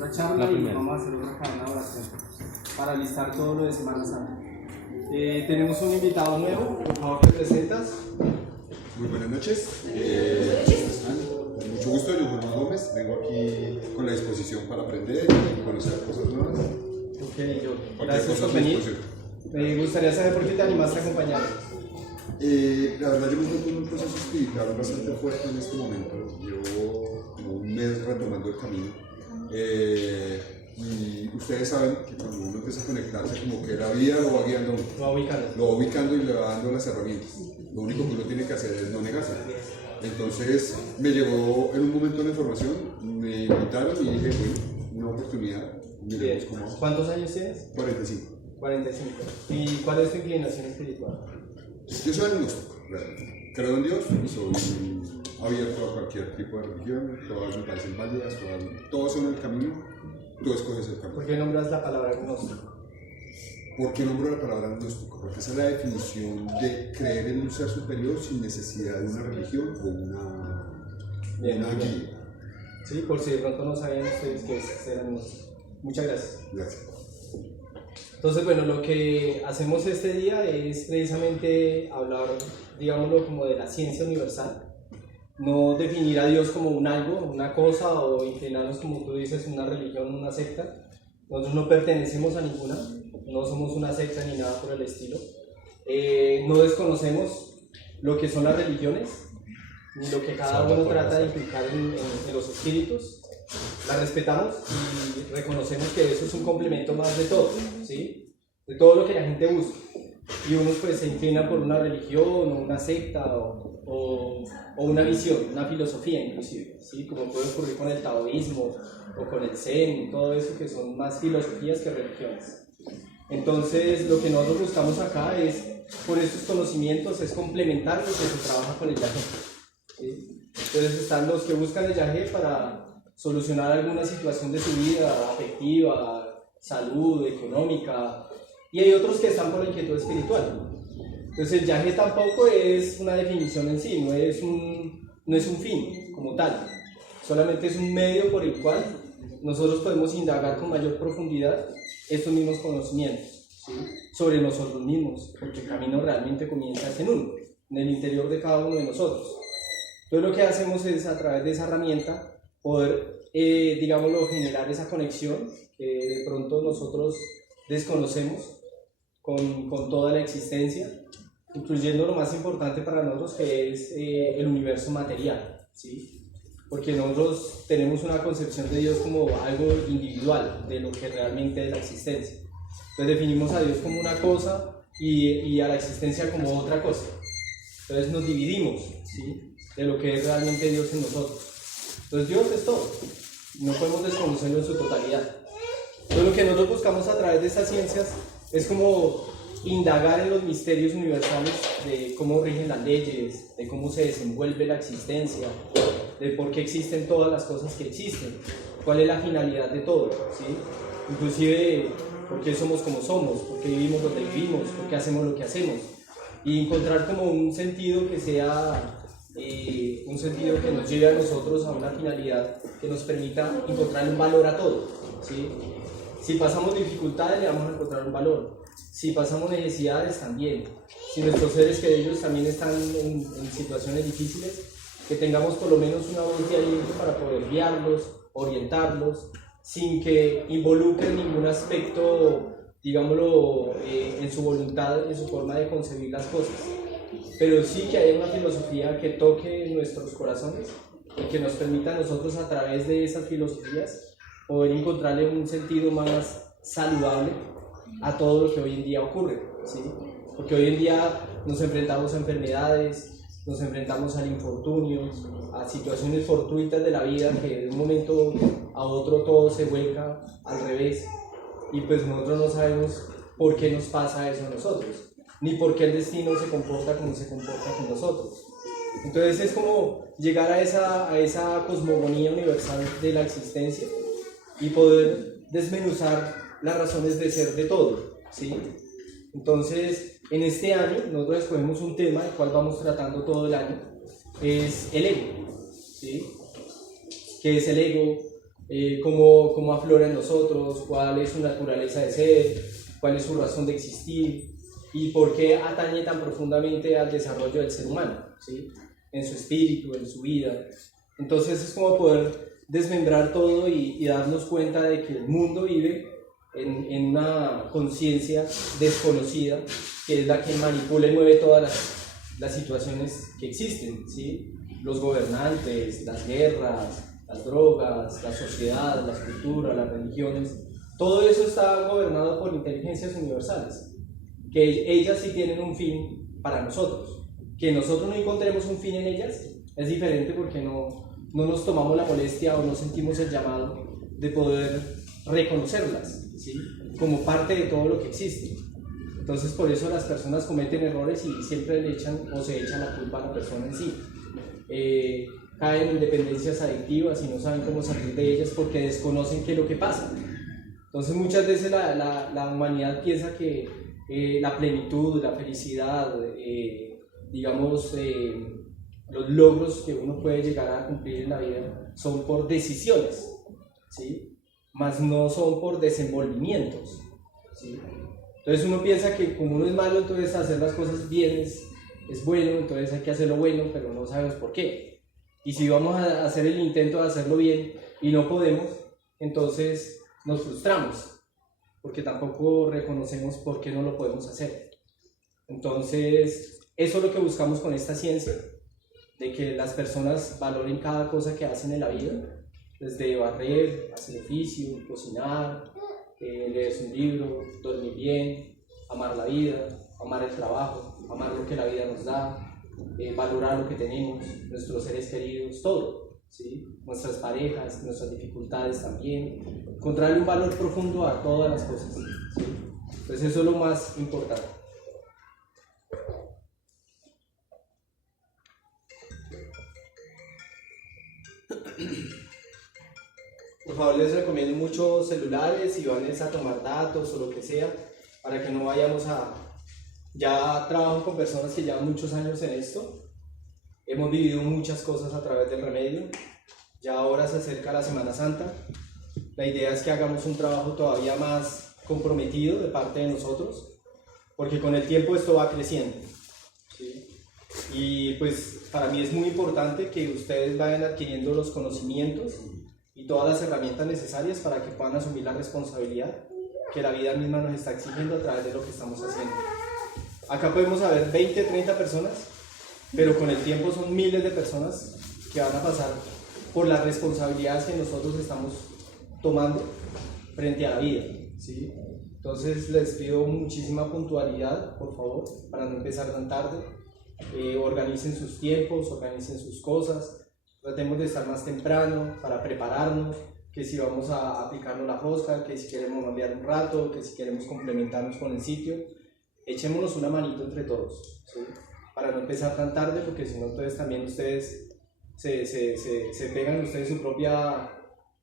otra charla y vamos a hacer otra cadena de oración para listar todo lo de Semana Santa. Tenemos un invitado nuevo, por favor te presentas. Muy buenas noches. ¿Cómo están? Con mucho gusto, yo soy Juan Gómez, vengo aquí con la disposición para aprender y conocer cosas nuevas. Ok, yo. Gracias por venir. Me gustaría saber por qué te animaste a acompañarme. La verdad, yo me encuentro en un proceso espiritual bastante fuerte en este momento. Llevo como un mes retomando el camino. Y ustedes saben que cuando uno empieza a conectarse, como que la vida lo va guiando, lo va ubicando y le va dando las herramientas. Lo único que uno tiene que hacer es no negarse. Entonces me llegó en un momento la información, me invitaron y dije, bueno, una oportunidad, miremos cómo. ¿Cuántos años tienes? 45. 45. ¿Y cuál es tu inclinación espiritual? Yo soy agnóstico, realmente. Creo en Dios y soy abierto a cualquier tipo de religión, todas me parecen válidas, todas son el camino, tú escoges el camino. ¿Por qué nombras la palabra agnóstico? ¿Por qué nombro la palabra agnóstico? Porque esa es la definición de creer en un ser superior sin necesidad de una religión o una guía. Sí, por si de pronto no sabían ustedes qué es ser agnóstico. Muchas gracias. Gracias. Entonces, bueno, lo que hacemos este día es precisamente hablar, digámoslo, como de la ciencia universal. No definir a Dios como un algo, una cosa, o inclinarnos, como tú dices, una religión, una secta. Nosotros no pertenecemos a ninguna, no somos una secta ni nada por el estilo. No desconocemos lo que son las religiones, ni lo que cada uno trata de inculcar en los espíritus. La respetamos y reconocemos que eso es un complemento más de todo, ¿sí? De todo lo que la gente busca. Y unos pues se inclinan por una religión o una secta o una visión, una filosofía inclusive, ¿sí? Como puede ocurrir con el taoísmo o con el zen, todo eso que son más filosofías que religiones. Entonces lo que nosotros buscamos acá es, por estos conocimientos, es complementar lo que se trabaja con el yagé, ¿sí? Entonces están los que buscan el yagé para solucionar alguna situación de su vida, afectiva, salud, económica, y hay otros que están por la inquietud espiritual. Entonces el yagé tampoco es una definición en sí, no es un fin como tal, solamente es un medio por el cual nosotros podemos indagar con mayor profundidad estos mismos conocimientos, ¿sí? Sobre nosotros mismos, porque el camino realmente comienza en uno, en el interior de cada uno de nosotros. Entonces lo que hacemos es, a través de esa herramienta, poder, digámoslo, generar esa conexión que de pronto nosotros desconocemos con toda la existencia, incluyendo lo más importante para nosotros, que es el universo material, ¿sí? Porque nosotros tenemos una concepción de Dios como algo individual, de lo que realmente es la existencia. Entonces definimos a Dios como una cosa y a la existencia como otra cosa. Entonces nos dividimos, ¿sí? De lo que es realmente Dios en nosotros. Entonces Dios es todo, no podemos desconocerlo en su totalidad. Entonces lo que nosotros buscamos a través de estas ciencias es como indagar en los misterios universales de cómo rigen las leyes, de cómo se desenvuelve la existencia, de por qué existen todas las cosas que existen, cuál es la finalidad de todo, ¿sí? Inclusive por qué somos como somos, por qué vivimos lo que vivimos, por qué hacemos lo que hacemos, y encontrar como un sentido que sea un sentido que nos lleve a nosotros a una finalidad que nos permita encontrar un valor a todo, ¿sí? Si pasamos dificultades le vamos a encontrar un valor, si pasamos necesidades también, si nuestros seres queridos también están en situaciones difíciles, que tengamos por lo menos una voz de aliento para poder guiarlos, orientarlos, sin que involucren ningún aspecto, digámoslo, en su voluntad, en su forma de concebir las cosas. Pero sí que haya una filosofía que toque nuestros corazones y que nos permita a nosotros, a través de esas filosofías, poder encontrarle un sentido más saludable a todo lo que hoy en día ocurre, ¿sí? Porque hoy en día nos enfrentamos a enfermedades, nos enfrentamos al infortunio, a situaciones fortuitas de la vida que de un momento a otro todo se vuelca al revés, y pues nosotros no sabemos por qué nos pasa eso a nosotros, ni por qué el destino se comporta como se comporta con nosotros. Entonces es como llegar a esa cosmogonía universal de la existencia y poder desmenuzar las razones de ser de todo, ¿sí? Entonces, en este año nosotros escogemos un tema el cual vamos tratando todo el año, es el ego, ¿sí? ¿Qué es el ego? cómo aflora en nosotros, cuál es su naturaleza de ser, cuál es su razón de existir y por qué atañe tan profundamente al desarrollo del ser humano, ¿sí? En su espíritu, en su vida. Entonces es como poder desmembrar todo y darnos cuenta de que el mundo vive en una conciencia desconocida, que es la que manipula y mueve todas las situaciones que existen, ¿sí? Los gobernantes, las guerras, las drogas, la sociedad, las culturas, las religiones, todo eso está gobernado por inteligencias universales, que ellas sí tienen un fin para nosotros. Que nosotros no encontremos un fin en ellas es diferente porque no nos tomamos la molestia o no sentimos el llamado de poder reconocerlas, ¿sí? Como parte de todo lo que existe. Entonces por eso las personas cometen errores y siempre le echan o se echan la culpa a la persona en sí. Caen en dependencias adictivas y no saben cómo salir de ellas porque desconocen qué es lo que pasa. Entonces muchas veces la humanidad piensa que la plenitud, la felicidad, digamos, los logros que uno puede llegar a cumplir en la vida son por decisiones, ¿sí? Más no son por desenvolvimientos, ¿sí? Entonces uno piensa que como uno es malo, entonces hacer las cosas bien es bueno, entonces hay que hacerlo bueno, pero no sabemos por qué. Y si vamos a hacer el intento de hacerlo bien y no podemos, entonces nos frustramos, porque tampoco reconocemos por qué no lo podemos hacer. Entonces, eso es lo que buscamos con esta ciencia, de que las personas valoren cada cosa que hacen en la vida, desde barrer, hacer oficio, cocinar, leerse un libro, dormir bien, amar la vida, amar el trabajo, amar lo que la vida nos da, valorar lo que tenemos, nuestros seres queridos, todo, ¿sí? Nuestras parejas, nuestras dificultades también, encontrarle un valor profundo a todas las cosas, ¿sí? Entonces eso es lo más importante. Por favor, les recomiendo mucho celulares si van a tomar datos o lo que sea, para que no vayamos a... Ya trabajo con personas que llevan muchos años en esto, hemos vivido muchas cosas a través del remedio, ya ahora se acerca la Semana Santa, la idea es que hagamos un trabajo todavía más comprometido de parte de nosotros, porque con el tiempo esto va creciendo, ¿sí? Y pues para mí es muy importante que ustedes vayan adquiriendo los conocimientos y todas las herramientas necesarias para que puedan asumir la responsabilidad que la vida misma nos está exigiendo a través de lo que estamos haciendo. Acá podemos haber 20, 30 personas, pero con el tiempo son miles de personas que van a pasar por las responsabilidades que nosotros estamos tomando frente a la vida, ¿sí? Entonces les pido muchísima puntualidad, por favor, para no empezar tan tarde. Organicen sus tiempos, organicen sus cosas, tratemos de estar más temprano para prepararnos, que si vamos a aplicarnos la rosca, que si queremos cambiar un rato, que si queremos complementarnos con el sitio, echémonos una manito entre todos, ¿sí? Para no empezar tan tarde, porque si no entonces también ustedes se pegan ustedes su propia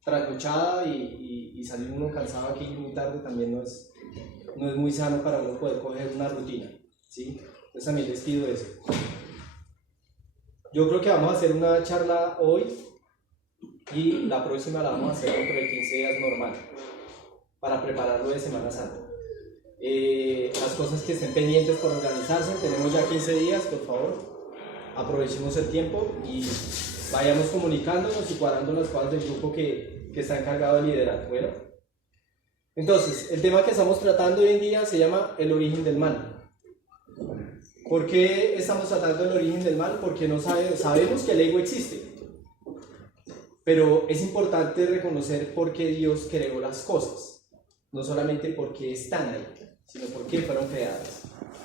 trasnochada y salir uno cansado aquí muy tarde también no es muy sano para uno poder coger una rutina, ¿sí? Entonces también les pido eso. Yo creo que vamos a hacer una charla hoy y la próxima la vamos a hacer dentro de 15 días normal, para prepararlo de Semana Santa. Las cosas que estén pendientes por organizarse, tenemos ya 15 días, por favor, aprovechemos el tiempo y vayamos comunicándonos y cuadrando las cosas del grupo que está encargado de liderar. Bueno, entonces, el tema que estamos tratando hoy en día se llama el origen del mal. ¿Por qué estamos tratando el origen del mal? Porque no sabemos que el ego existe, pero es importante reconocer por qué Dios creó las cosas, no solamente por qué están ahí, sino por qué fueron creadas,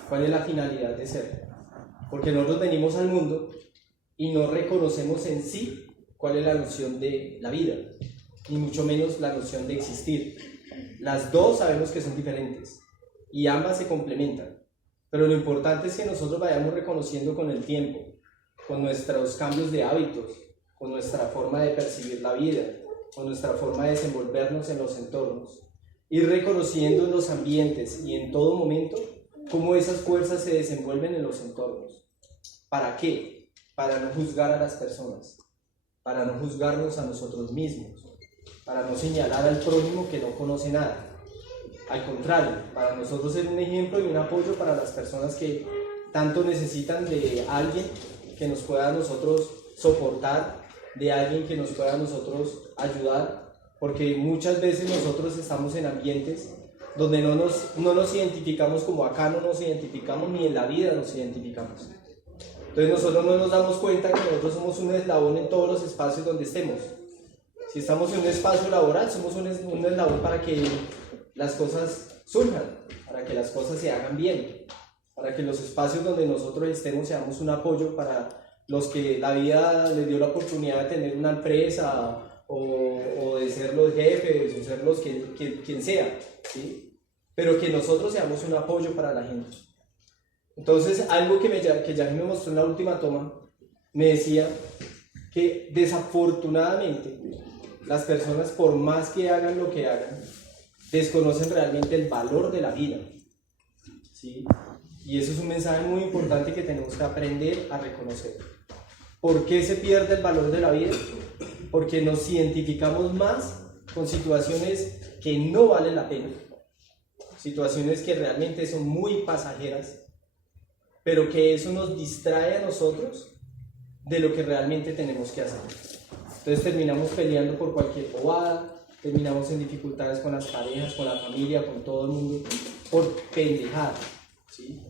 cuál es la finalidad de ser. Porque nosotros venimos al mundo y no reconocemos en sí cuál es la noción de la vida, ni mucho menos la noción de existir. Las dos sabemos que son diferentes y ambas se complementan, pero lo importante es que nosotros vayamos reconociendo con el tiempo, con nuestros cambios de hábitos, con nuestra forma de percibir la vida, con nuestra forma de desenvolvernos en los entornos, ir reconociendo en los ambientes y en todo momento cómo esas fuerzas se desenvuelven en los entornos. ¿Para qué? Para no juzgar a las personas, para no juzgarnos a nosotros mismos, para no señalar al prójimo que no conoce nada. Al contrario, para nosotros ser un ejemplo y un apoyo para las personas que tanto necesitan de alguien que nos pueda a nosotros soportar, de alguien que nos pueda a nosotros ayudar, porque muchas veces nosotros estamos en ambientes donde no nos identificamos, como acá no nos identificamos, ni en la vida nos identificamos. Entonces nosotros no nos damos cuenta que nosotros somos un eslabón en todos los espacios donde estemos. Si estamos en un espacio laboral, somos un eslabón para que las cosas surjan, para que las cosas se hagan bien, para que los espacios donde nosotros estemos seamos un apoyo para los que la vida les dio la oportunidad de tener una empresa o de ser los jefes o ser los quien sea, ¿sí? Pero que nosotros seamos un apoyo para la gente. Entonces, algo que Yahí me mostró en la última toma, me decía que desafortunadamente las personas, por más que hagan lo que hagan, desconocen realmente el valor de la vida, ¿sí? Y eso es un mensaje muy importante que tenemos que aprender a reconocer. ¿Por qué se pierde el valor de la vida? Porque nos identificamos más con situaciones que no valen la pena, situaciones que realmente son muy pasajeras, pero que eso nos distrae a nosotros de lo que realmente tenemos que hacer. Entonces terminamos peleando por cualquier bobada, terminamos en dificultades con las parejas, con la familia, con todo el mundo, por pendejadas, ¿sí?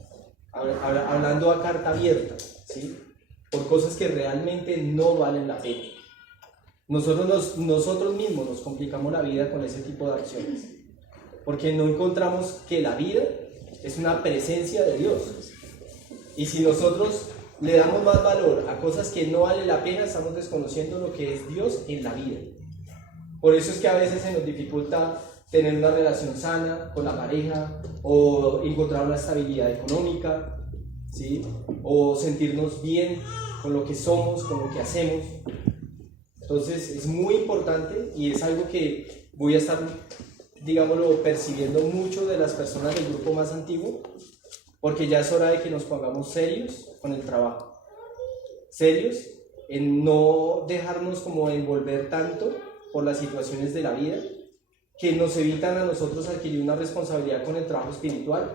Hablando a carta abierta, ¿sí? Por cosas que realmente no valen la pena. Nosotros mismos nos complicamos la vida con ese tipo de acciones, porque no encontramos que la vida es una presencia de Dios. Y si nosotros le damos más valor a cosas que no valen la pena, estamos desconociendo lo que es Dios en la vida. Por eso es que a veces se nos dificulta tener una relación sana con la pareja, o encontrar una estabilidad económica, ¿sí? O sentirnos bien con lo que somos, con lo que hacemos. Entonces es muy importante, y es algo que voy a estar, digámoslo, percibiendo mucho de las personas del grupo más antiguo, porque ya es hora de que nos pongamos serios con el trabajo, serios en no dejarnos como envolver tanto por las situaciones de la vida que nos evitan a nosotros adquirir una responsabilidad con el trabajo espiritual,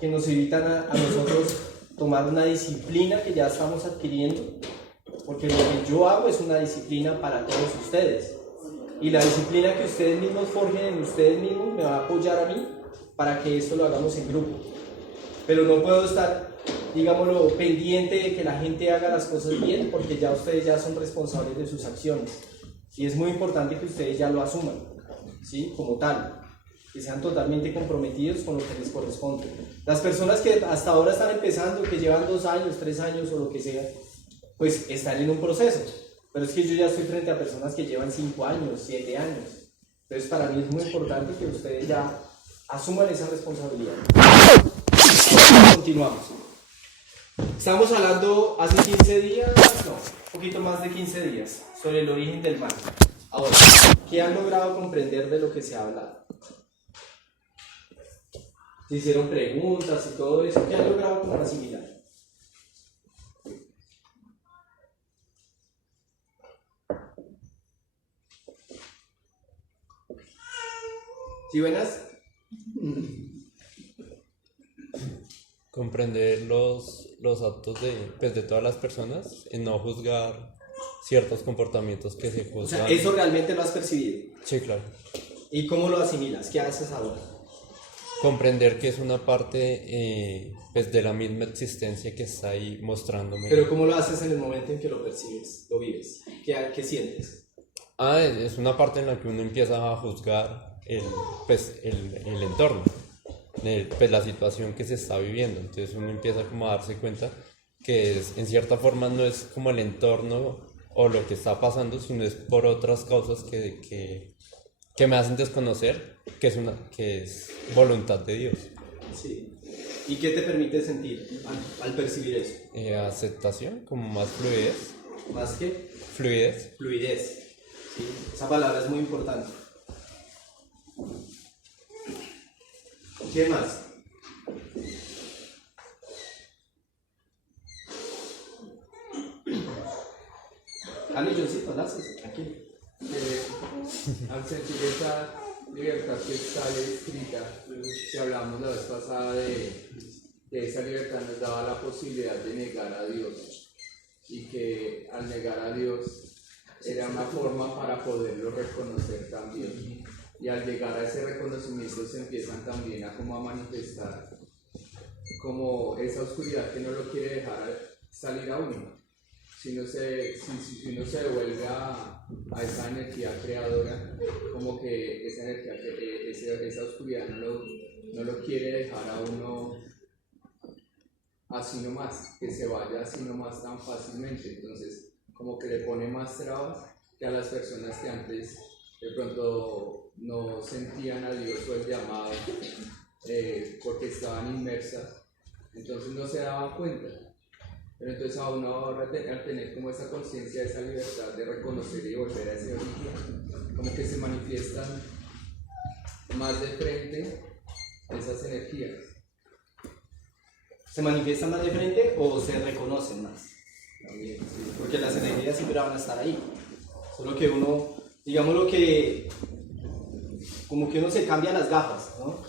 que nos evitan a nosotros tomar una disciplina que ya estamos adquiriendo, porque lo que yo hago es una disciplina para todos ustedes, y la disciplina que ustedes mismos forjen en ustedes mismos me va a apoyar a mí para que esto lo hagamos en grupo. Pero no puedo estar, digámoslo, pendiente de que la gente haga las cosas bien, porque ya ustedes ya son responsables de sus acciones. Y es muy importante que ustedes ya lo asuman, ¿sí? Como tal, que sean totalmente comprometidos con lo que les corresponde. Las personas que hasta ahora están empezando, que llevan 2 años, 3 años o lo que sea, pues están en un proceso. Pero es que yo ya estoy frente a personas que llevan 5 años, 7 años. Entonces para mí es muy importante que ustedes ya asuman esa responsabilidad. Continuamos. Estamos hablando hace 15 días, no, un poquito más de 15 días, sobre el origen del mal. Ahora, ¿qué han logrado comprender de lo que se ha hablado? Se hicieron preguntas y todo eso, ¿qué han logrado como asimilar? ¿Sí, buenas? Comprender los actos de todas las personas y no juzgar ciertos comportamientos que se juzgan. O sea, ¿eso realmente lo has percibido? Sí, claro. ¿Y cómo lo asimilas? ¿Qué haces ahora? Comprender que es una parte de la misma existencia que está ahí mostrándome. Pero ¿cómo lo haces en el momento en que lo percibes, lo vives? ¿Qué sientes? Es una parte en la que uno empieza a juzgar el entorno, la situación que se está viviendo. Entonces uno empieza como a darse cuenta que en cierta forma no es como el entorno o lo que está pasando, sino es por otras causas que me hacen desconocer que es voluntad de Dios. Sí. ¿Y qué te permite sentir al percibir eso? Aceptación, como más fluidez. ¿Más qué? Fluidez. Fluidez. Sí. Esa palabra es muy importante. ¿Qué más? Cali, Johncito, lánzese, aquí. al sentir esa libertad que está escrita, que hablamos la vez pasada de que esa libertad nos daba la posibilidad de negar a Dios y que al negar a Dios era una forma para poderlo reconocer también, y al llegar a ese reconocimiento se empiezan también a como a manifestar como esa oscuridad que no lo quiere dejar salir a uno. Si uno se devuelve a esa energía creadora, como que esa energía, esa oscuridad no lo quiere dejar a uno así nomás, que se vaya así nomás tan fácilmente. Entonces, como que le pone más trabas que a las personas que antes de pronto no sentían a Dios o el llamado, porque estaban inmersas, entonces no se daban cuenta. Pero entonces a uno ahora al tener como esa conciencia, esa libertad de reconocer y volver a ese origen, como que se manifiestan más de frente esas energías. ¿Se manifiestan más de frente o se reconocen más? También, sí. Porque las energías siempre van a estar ahí. Solo que uno, digamos lo que, como que uno se cambia las gafas, ¿no?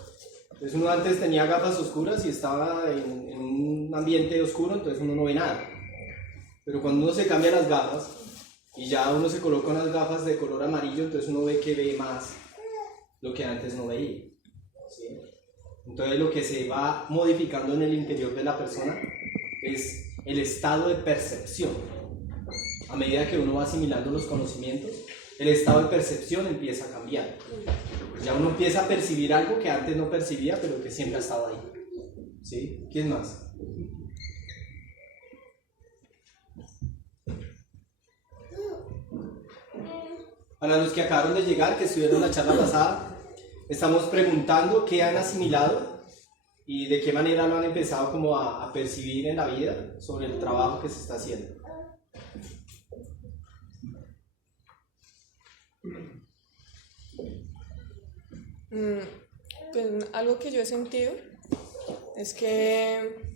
Entonces uno antes tenía gafas oscuras y estaba en un ambiente oscuro, entonces uno no ve nada. Pero cuando uno se cambia las gafas y ya uno se coloca unas gafas de color amarillo, entonces uno ve más lo que antes no veía, ¿sí? Entonces lo que se va modificando en el interior de la persona es el estado de percepción. A medida que uno va asimilando los conocimientos, el estado de percepción empieza a cambiar. Ya uno empieza a percibir algo que antes no percibía, pero que siempre ha estado ahí. ¿Sí? ¿Quién más? Para los que acabaron de llegar, que estuvieron en la charla pasada, estamos preguntando qué han asimilado y de qué manera lo han empezado como a percibir en la vida sobre el trabajo que se está haciendo. Pues algo que yo he sentido es que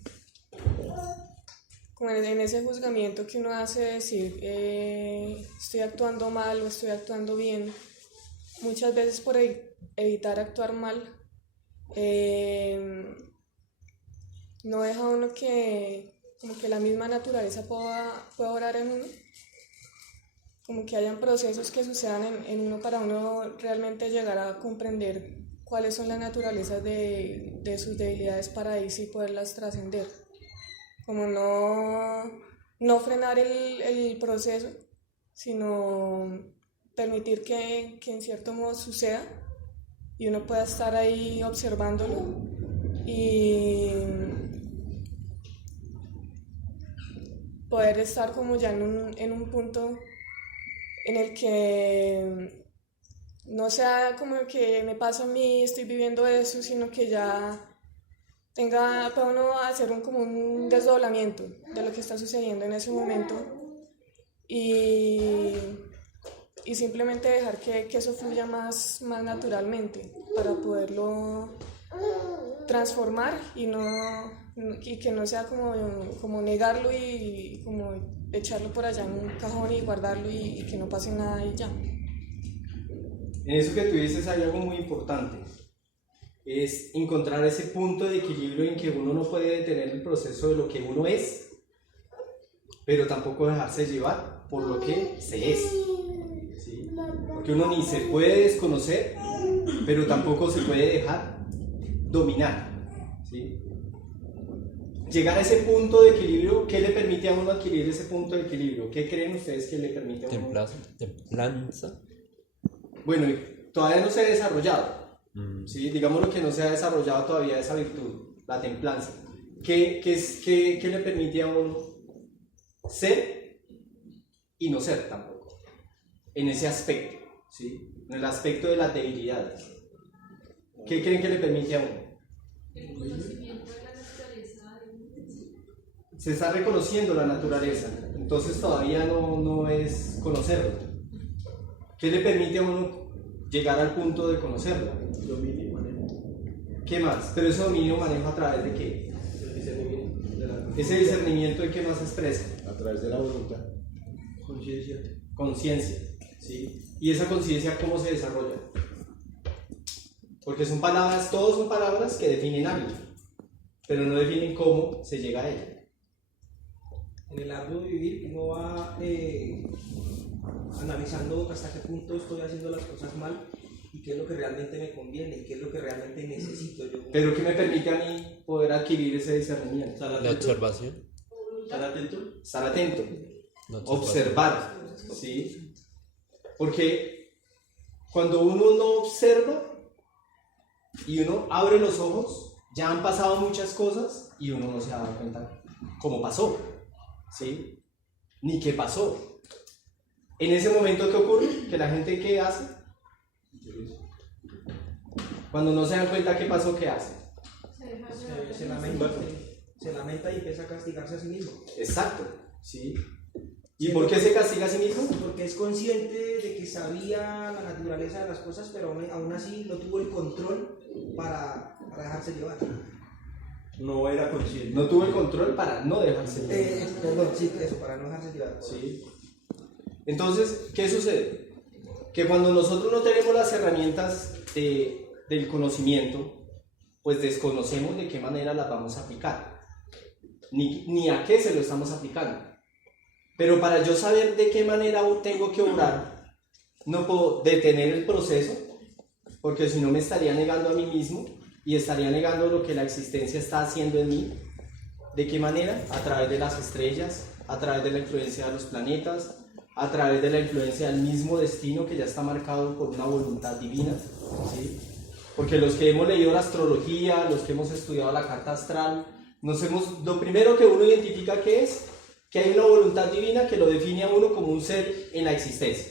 como en ese juzgamiento que uno hace de decir estoy actuando mal o estoy actuando bien, muchas veces por evitar actuar mal, no deja uno que como que la misma naturaleza pueda orar en uno, como que hayan procesos que sucedan en uno para uno realmente llegar a comprender cuáles son las naturalezas de sus debilidades para ahí sí poderlas trascender. Como no frenar el proceso, sino permitir que en cierto modo suceda y uno pueda estar ahí observándolo y poder estar como ya en un punto en el que no sea como que me pasa a mí, estoy viviendo eso, sino que ya pueda uno hacer como un desdoblamiento de lo que está sucediendo en ese momento y simplemente dejar que eso fluya más naturalmente para poderlo transformar y que no sea como negarlo y como echarlo por allá en un cajón y guardarlo y que no pase nada y ya. En eso que tú dices hay algo muy importante, es encontrar ese punto de equilibrio en que uno no puede detener el proceso de lo que uno es, pero tampoco dejarse llevar por lo que se es, ¿sí? Porque uno ni se puede desconocer, pero tampoco se puede dejar dominar, ¿sí? Llegar a ese punto de equilibrio, ¿qué le permite a uno adquirir ese punto de equilibrio? ¿Qué creen ustedes que le permite a uno? Templanza. Bueno, todavía no se ha desarrollado, ¿sí? Digamos lo que no se ha desarrollado todavía esa virtud, la templanza. ¿Qué le permite a uno ser y no ser tampoco? En ese aspecto, ¿sí? En el aspecto de las debilidades. ¿Qué creen que le permite a uno? El conocimiento de la naturaleza. Se está reconociendo la naturaleza, entonces todavía no es conocerlo. ¿Qué le permite a uno llegar al punto de conocerla? Dominio y manejo. ¿Qué más? Pero ese dominio manejo a través de qué? El discernimiento. Ese discernimiento, ¿en qué más se expresa? A través de la voluntad. Conciencia. Conciencia, ¿sí? ¿Y esa conciencia cómo se desarrolla? Porque son palabras, todos son palabras que definen algo, pero no definen cómo se llega a ella. En el arduo vivir uno va analizando hasta qué punto estoy haciendo las cosas mal y qué es lo que realmente me conviene y qué es lo que realmente necesito yo. Pero ¿qué me permite a mí poder adquirir ese discernimiento? La observación. ¿Estar atento? Estar atento, La observación. observar, ¿sí? Porque cuando uno no observa y uno abre los ojos, ya han pasado muchas cosas y uno no se ha dado cuenta cómo pasó, ¿sí? Ni qué pasó. En ese momento, ¿qué ocurre? Que la gente, ¿qué hace? Cuando no se dan cuenta qué pasó, ¿qué hace? Se lamenta y empieza a castigarse a sí mismo. Exacto, ¿sí? ¿Y por qué se castiga a sí mismo? Porque es consciente de que sabía la naturaleza de las cosas, pero aún así no tuvo el control para dejarse llevar. No era consciente. No tuvo el control para no dejarse llevar. Perdón, sí, eso, para no dejarse llevar. ¿Sí? Entonces, ¿qué sucede? Que cuando nosotros no tenemos las herramientas del conocimiento, pues desconocemos de qué manera las vamos a aplicar, ni a qué se lo estamos aplicando. Pero para yo saber de qué manera tengo que obrar, no puedo detener el proceso, porque si no me estaría negando a mí mismo y estaría negando lo que la existencia está haciendo en mí. ¿De qué manera? A través de las estrellas, a través de la influencia de los planetas, a través de la influencia del mismo destino que ya está marcado por una voluntad divina, ¿sí? Porque los que hemos leído la astrología, los que hemos estudiado la carta astral, lo primero que uno identifica que hay una voluntad divina que lo define a uno como un ser en la existencia,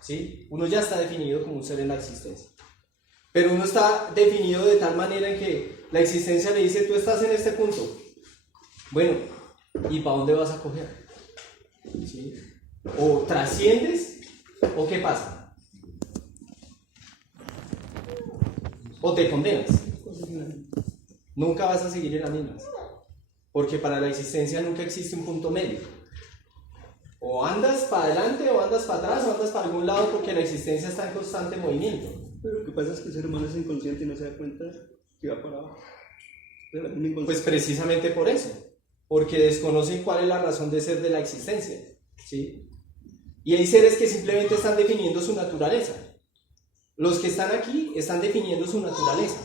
¿sí? Uno ya está definido como un ser en la existencia, pero uno está definido de tal manera en que la existencia le dice: tú estás en este punto, bueno, ¿y para dónde vas a coger? ¿Sí? ¿O trasciendes o qué pasa? ¿O te condenas? Nunca vas a seguir en las mismas, porque para la existencia nunca existe un punto medio. O andas para adelante, o andas para atrás, o andas para algún lado, porque la existencia está en constante movimiento. Pero lo que pasa es que el ser humano es inconsciente y no se da cuenta que va para abajo. Pues precisamente por eso, porque desconocen cuál es la razón de ser de la existencia, ¿sí? Y hay seres que simplemente están definiendo su naturaleza. Los que están aquí están definiendo su naturaleza,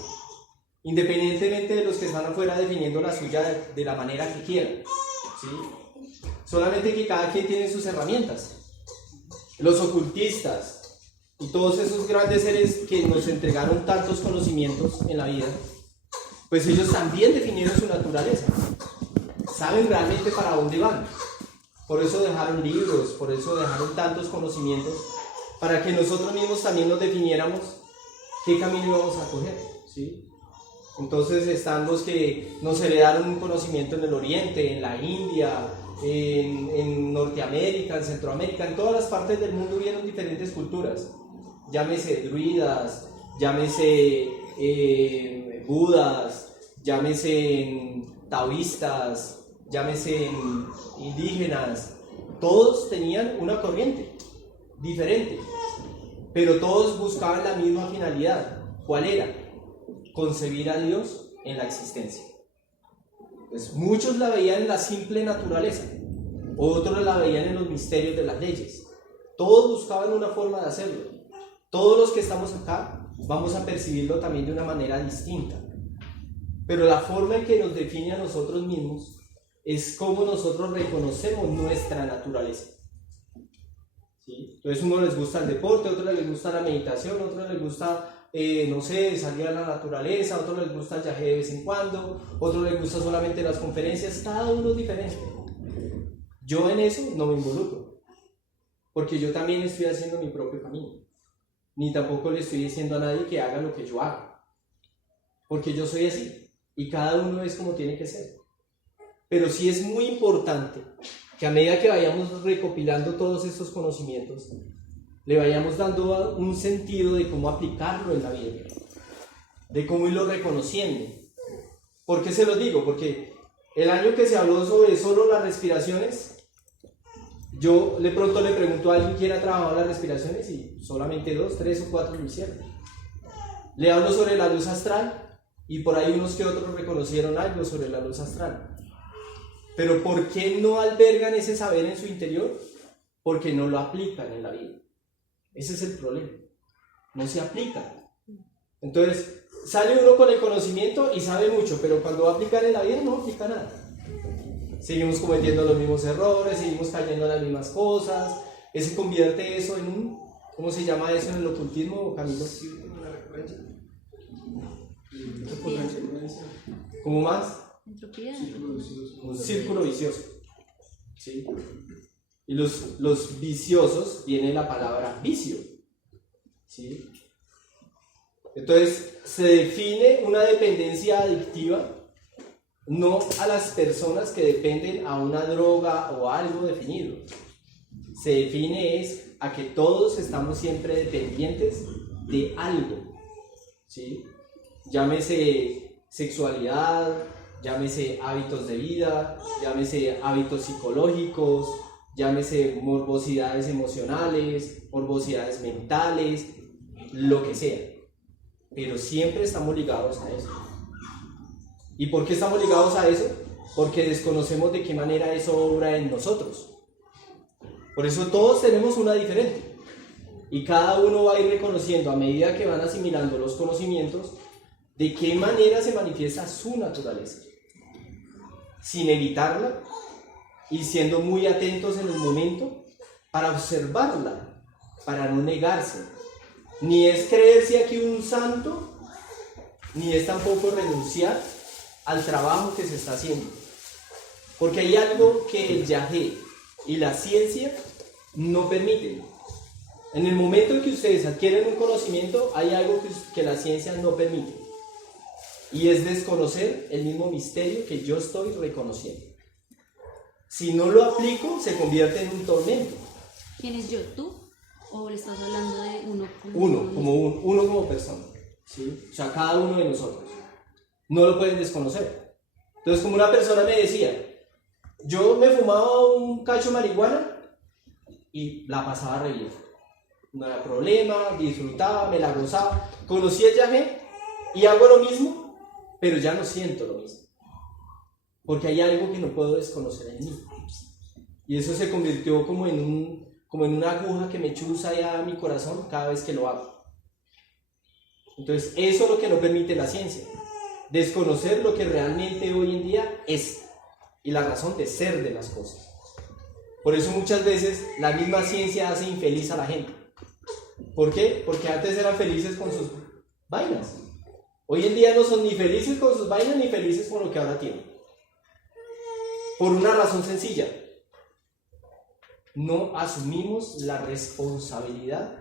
independientemente de los que están afuera definiendo la suya de la manera que quieran, ¿sí? Solamente que cada quien tiene sus herramientas. Los ocultistas y todos esos grandes seres que nos entregaron tantos conocimientos en la vida, pues ellos también definieron su naturaleza, saben realmente para dónde van. Por eso dejaron libros, por eso dejaron tantos conocimientos, para que nosotros mismos también nos definiéramos qué camino íbamos a coger, ¿sí? Entonces están los que nos heredaron un conocimiento en el Oriente, en la India, en Norteamérica, en Centroamérica, en todas las partes del mundo hubieron diferentes culturas. Llámese druidas, llámese budas, llámese taoístas, llámese indígenas. Todos tenían una corriente diferente, pero todos buscaban la misma finalidad. ¿Cuál era? Concebir a Dios en la existencia. Pues muchos la veían en la simple naturaleza, otros la veían en los misterios de las leyes. Todos buscaban una forma de hacerlo. Todos los que estamos acá vamos a percibirlo también de una manera distinta, pero la forma en que nos define a nosotros mismos es cómo nosotros reconocemos nuestra naturaleza, ¿sí? Entonces, a uno les gusta el deporte, a otros les gusta la meditación, a otros les gusta no sé, salir a la naturaleza, a otros les gusta el viaje de vez en cuando, a otros les gusta solamente las conferencias. Cada uno es diferente. Yo en eso no me involucro, porque yo también estoy haciendo mi propio camino, ni tampoco le estoy diciendo a nadie que haga lo que yo hago, porque yo soy así y cada uno es como tiene que ser. Pero sí es muy importante que a medida que vayamos recopilando todos estos conocimientos, le vayamos dando un sentido de cómo aplicarlo en la vida, de cómo irlo reconociendo. ¿Por qué se los digo? Porque el año que se habló sobre solo las respiraciones, yo de pronto le pregunto a alguien quién ha trabajado las respiraciones y solamente 2, 3 o 4 lo hicieron. Le hablo sobre la luz astral y por ahí unos que otros reconocieron algo sobre la luz astral. Pero ¿por qué no albergan ese saber en su interior? Porque no lo aplican en la vida. Ese es el problema. No se aplica. Entonces, sale uno con el conocimiento y sabe mucho, pero cuando va a aplicar en la vida no aplica nada. Seguimos cometiendo los mismos errores, seguimos cayendo en las mismas cosas. Se convierte eso en un, ¿cómo se llama eso en el ocultismo, Camilo? ¿Cómo más? Entropía. Un círculo vicioso. ¿Sí? Y los viciosos, viene la palabra vicio. ¿Sí? Entonces, se define una dependencia adictiva no a las personas que dependen a una droga o algo definido. Se define es a que todos estamos siempre dependientes de algo. ¿Sí? Llámese sexualidad, llámese hábitos de vida, llámese hábitos psicológicos, llámese morbosidades emocionales, morbosidades mentales, lo que sea. Pero siempre estamos ligados a eso. ¿Y por qué estamos ligados a eso? Porque desconocemos de qué manera eso obra en nosotros. Por eso todos tenemos una diferente. Y cada uno va a ir reconociendo a medida que van asimilando los conocimientos de qué manera se manifiesta su naturaleza. Sin evitarla y siendo muy atentos en el momento para observarla, para no negarse. Ni es creerse aquí un santo, ni es tampoco renunciar al trabajo que se está haciendo. Porque hay algo que el yagé y la ciencia no permiten. En el momento en que ustedes adquieren un conocimiento, hay algo que la ciencia no permite. Y es desconocer el mismo misterio que yo estoy reconociendo. Si no lo aplico, se convierte en un tormento. ¿Quién es yo? ¿Tú? ¿O le estás hablando de uno? Uno como persona. ¿Sí? O sea, cada uno de nosotros. No lo pueden desconocer. Entonces, como una persona me decía, yo me fumaba un cacho de marihuana y la pasaba re bien. No había problema, disfrutaba, me la gozaba. Conocí el yagé y hago lo mismo, pero ya no siento lo mismo. Porque hay algo que no puedo desconocer en mí. Y eso se convirtió como en una aguja que me chuza ya a mi corazón cada vez que lo hago. Entonces, eso es lo que no permite la ciencia. Desconocer lo que realmente hoy en día es y la razón de ser de las cosas. Por eso muchas veces la misma ciencia hace infeliz a la gente. ¿Por qué? Porque antes eran felices con sus vainas. Hoy en día no son ni felices con sus vainas ni felices con lo que ahora tienen. Por una razón sencilla. No asumimos la responsabilidad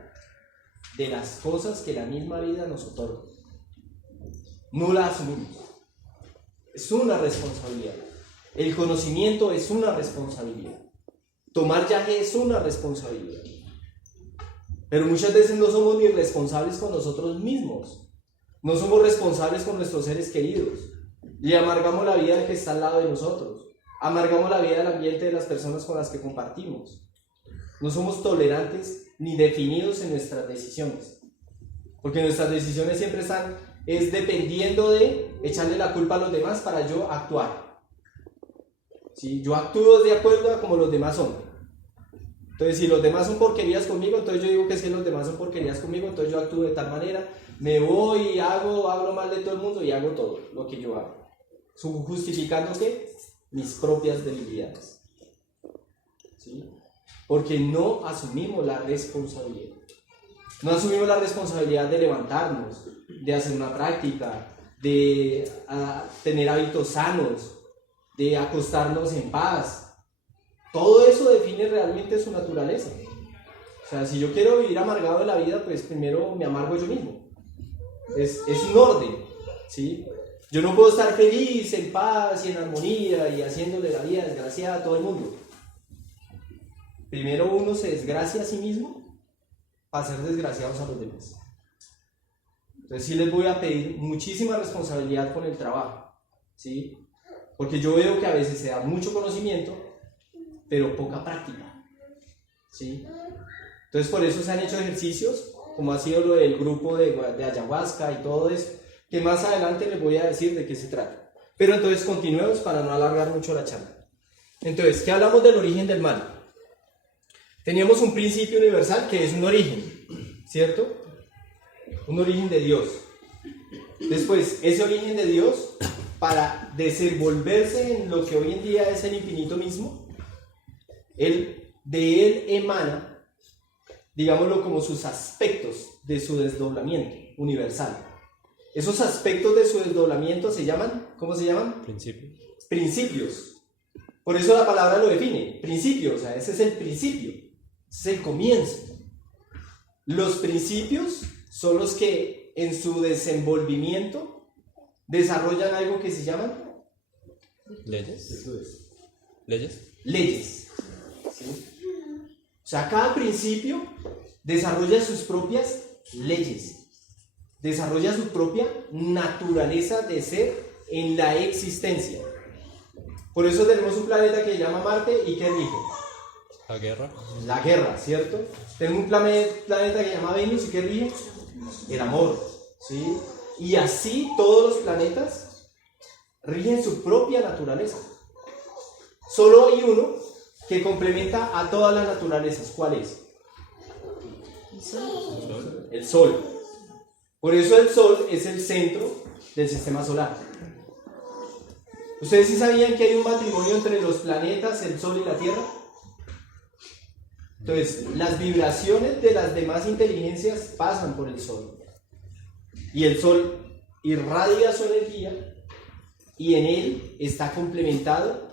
de las cosas que la misma vida nos otorga. No la asumimos. Es una responsabilidad. El conocimiento es una responsabilidad. Tomar yagé es una responsabilidad. Pero muchas veces no somos ni responsables con nosotros mismos. No somos responsables con nuestros seres queridos. Le amargamos la vida al que está al lado de nosotros. Amargamos la vida del ambiente de las personas con las que compartimos. No somos tolerantes ni definidos en nuestras decisiones. Porque nuestras decisiones siempre están dependiendo de echarle la culpa a los demás para yo actuar. ¿Sí? Yo actúo de acuerdo a como los demás son. Entonces, si los demás son porquerías conmigo, entonces yo digo que si los demás son porquerías conmigo, entonces yo actúo de tal manera, me voy y hablo mal de todo el mundo y hago todo lo que yo hago. Justificando ¿qué? Mis propias debilidades. ¿Sí? Porque no asumimos la responsabilidad. No asumimos la responsabilidad de levantarnos, de hacer una práctica, de tener hábitos sanos, de acostarnos en paz. Todo eso define realmente su naturaleza. O sea, si yo quiero vivir amargado en la vida, pues primero me amargo yo mismo. Es un orden, ¿sí? Yo no puedo estar feliz, en paz y en armonía y haciéndole la vida desgraciada a todo el mundo. Primero uno se desgracia a sí mismo para ser desgraciados a los demás. Entonces sí les voy a pedir muchísima responsabilidad con el trabajo, ¿sí? Porque yo veo que a veces se da mucho conocimiento, pero poca práctica. ¿sí? Entonces por eso se han hecho ejercicios, como ha sido lo del grupo de ayahuasca y todo eso, que más adelante les voy a decir de qué se trata. Pero entonces continuemos para no alargar mucho la charla. Entonces, ¿qué hablamos del origen del mal? Teníamos un principio universal que es un origen, ¿cierto? Un origen de Dios. Después, ese origen de Dios, para desenvolverse en lo que hoy en día es el infinito mismo, de él emana, digámoslo como sus aspectos de su desdoblamiento universal. Esos aspectos de su desdoblamiento se llaman, ¿cómo se llaman? Principios. Por eso la palabra lo define, principio, o sea, ese es el principio, ese es el comienzo. Los principios son los que en su desenvolvimiento desarrollan algo que se llaman leyes. Eso es. Leyes. ¿Sí? O sea, cada principio desarrolla sus propias leyes, desarrolla su propia naturaleza de ser en la existencia. Por eso tenemos un planeta que se llama Marte y ¿qué rige? La guerra. La guerra, ¿cierto? Tenemos un planeta que se llama Venus y ¿qué rige? El amor, ¿sí? Y así todos los planetas rigen su propia naturaleza. Solo hay uno que complementa a todas las naturalezas. ¿Cuál es? El Sol. Por eso el Sol es el centro del sistema solar. ¿Ustedes sí sabían que hay un matrimonio entre los planetas, el Sol y la Tierra? Entonces, las vibraciones de las demás inteligencias pasan por el Sol. Y el Sol irradia su energía y en él está complementado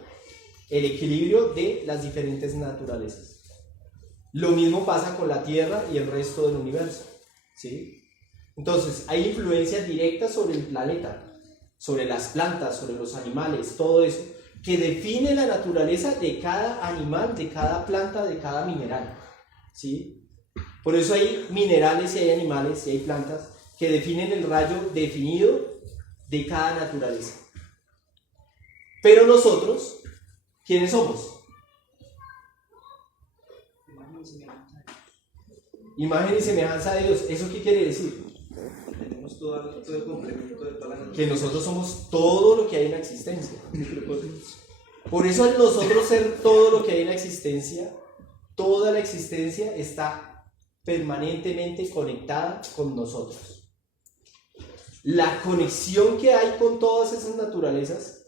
el equilibrio de las diferentes naturalezas. Lo mismo pasa con la Tierra y el resto del universo, ¿sí? Entonces, hay influencias directas sobre el planeta, sobre las plantas, sobre los animales, todo eso, que define la naturaleza de cada animal, de cada planta, de cada mineral, ¿sí? Por eso hay minerales y hay animales y hay plantas que definen el rayo definido de cada naturaleza. Pero nosotros, ¿quiénes somos? Imagen y semejanza de Dios. ¿Eso qué quiere decir? Tenemos todo el complemento de toda la naturaleza. Que nosotros somos todo lo que hay en la existencia. Por eso al nosotros ser todo lo que hay en la existencia, toda la existencia está permanentemente conectada con nosotros. La conexión que hay con todas esas naturalezas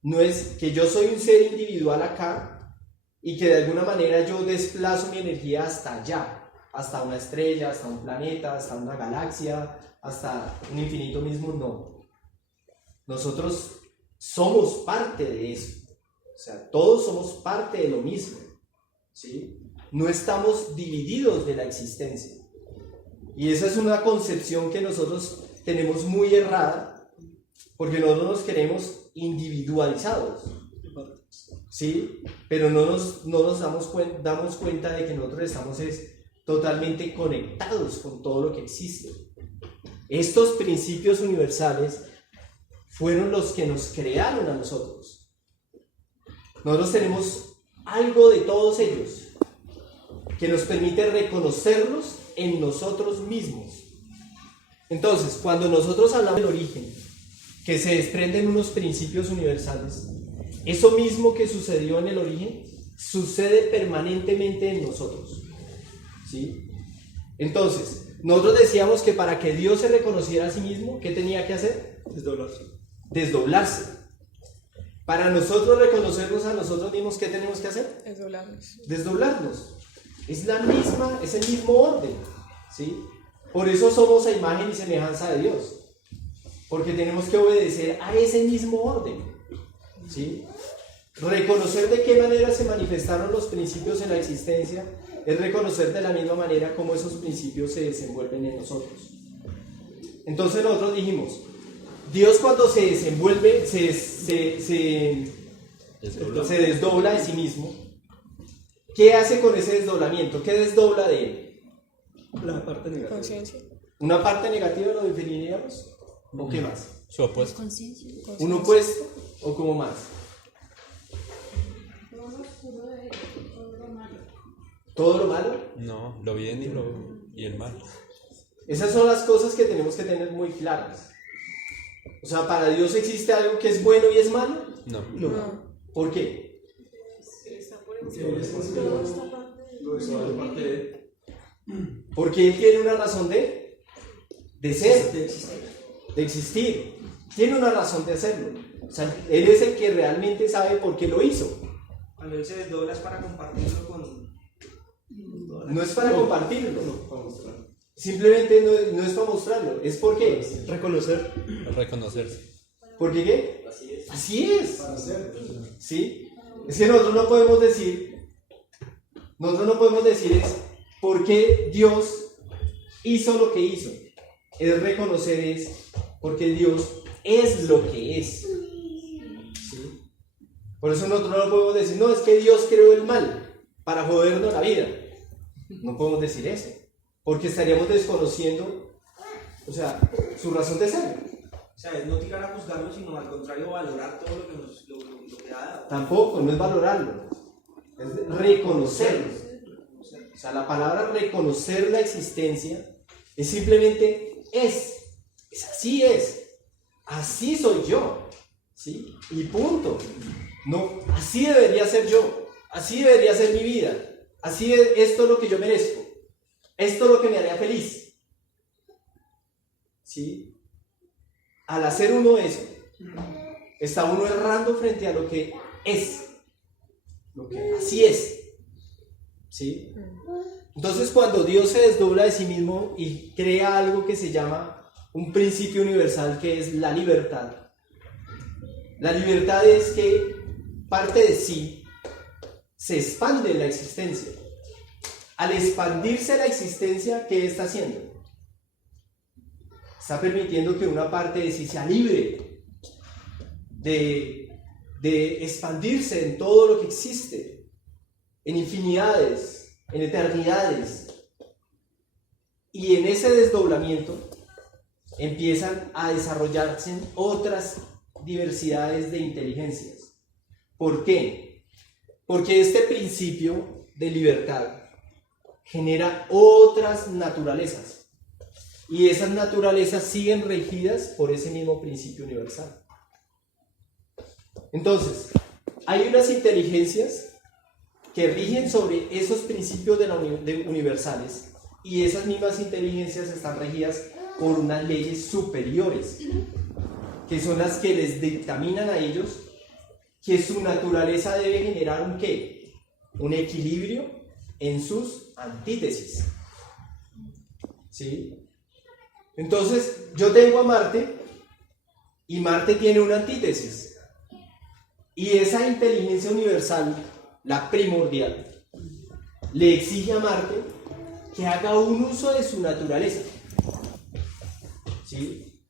no es que yo soy un ser individual acá y que de alguna manera yo desplazo mi energía hasta allá, hasta una estrella, hasta un planeta, hasta una galaxia, hasta un infinito mismo. No. Nosotros somos parte de eso. O sea, todos somos parte de lo mismo, ¿sí? No estamos divididos de la existencia. Y esa es una concepción que nosotros tenemos muy errada, porque nosotros nos queremos individualizados, ¿sí? Pero no nos damos cuenta de que nosotros estamos totalmente conectados con todo lo que existe. Estos principios universales fueron los que nos crearon a nosotros. Nosotros tenemos algo de todos ellos que nos permite reconocerlos en nosotros mismos. Entonces, cuando nosotros hablamos del origen, que se desprenden unos principios universales, eso mismo que sucedió en el origen sucede permanentemente en nosotros, ¿sí? Entonces, nosotros decíamos que para que Dios se reconociera a sí mismo, ¿qué tenía que hacer? Desdoblarse. Para nosotros reconocernos a nosotros mismos, ¿qué tenemos que hacer? Desdoblarnos. Es el mismo orden, ¿sí? Por eso somos a imagen y semejanza de Dios, porque tenemos que obedecer a ese mismo orden, ¿sí? Reconocer de qué manera se manifestaron los principios en la existencia es reconocer de la misma manera cómo esos principios se desenvuelven en nosotros. Entonces nosotros dijimos, Dios cuando se desenvuelve, se desdobla de sí mismo. ¿Qué hace con ese desdoblamiento? ¿Qué desdobla de él? La parte negativa. Conciencia. ¿Una parte negativa lo definiríamos? ¿O qué más? Su opuesto. Conciencia. ¿Un opuesto o como más? ¿Todo lo malo? No, lo bien y el mal. Esas son las cosas que tenemos que tener muy claras. O sea, ¿para Dios existe algo que es bueno y es malo? No. No. ¿Por qué? Porque Él tiene una razón de ser, de existir. Tiene una razón de hacerlo. O sea, Él es el que realmente sabe por qué lo hizo. Cuando Él se desdobla es para compartirlo con... No es para compartirlo. Simplemente no es para mostrarlo. ¿Es por qué? Reconocerse. ¿Por qué qué? Así es. ¿Sí? Es que nosotros no podemos decir es por qué Dios hizo lo que hizo. Es reconocer es porque Dios es lo que es. ¿Sí? Por eso nosotros no podemos decir, no, es que Dios creó el mal para jodernos la vida. No podemos decir eso, porque estaríamos desconociendo, o sea, su razón de ser. O sea, es no tirar a juzgarlo, sino al contrario valorar todo lo que ha dado. Tampoco, no es valorarlo, es reconocerlo. O sea, la palabra reconocer la existencia es simplemente así soy yo, ¿sí? Y punto. No, así debería ser yo, así debería ser mi vida, esto es lo que yo merezco, esto es lo que me haría feliz, ¿sí? Al hacer uno eso, está uno errando frente a lo que es, lo que así es, ¿sí? Entonces, cuando Dios se desdobla de sí mismo y crea algo que se llama un principio universal, que es la libertad es que parte de sí se expande en la existencia. Al expandirse la existencia, ¿qué está haciendo? Está permitiendo que una parte de sí sea libre de expandirse en todo lo que existe, en infinidades, en eternidades. Y en ese desdoblamiento empiezan a desarrollarse otras diversidades de inteligencias. ¿Por qué? Porque este principio de libertad genera otras naturalezas, y esas naturalezas siguen regidas por ese mismo principio universal. Entonces, hay unas inteligencias que rigen sobre esos principios universales, y esas mismas inteligencias están regidas por unas leyes superiores, que son las que les dictaminan a ellos que su naturaleza debe generar un ¿qué? Un equilibrio en sus antítesis. ¿Sí? Entonces, yo tengo a Marte, y Marte tiene una antítesis. Y esa inteligencia universal, la primordial, le exige a Marte que haga un uso de su naturaleza. ¿Sí?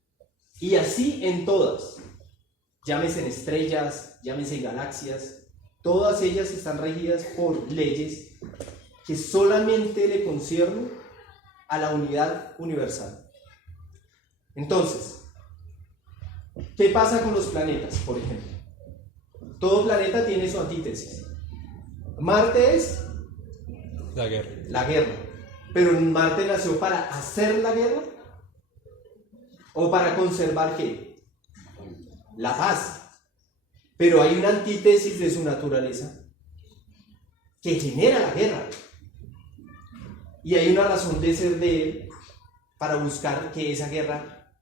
Y así en todas, llámese en estrellas, llámese en galaxias, todas ellas están regidas por leyes que solamente le conciernen a la unidad universal. Entonces, ¿qué pasa con los planetas, por ejemplo? Todo planeta tiene su antítesis. Marte es la guerra. Pero Marte nació para hacer la guerra, o para conservar ¿qué? La paz. Pero hay una antítesis de su naturaleza que genera la guerra, y hay una razón de ser de él para buscar que esa guerra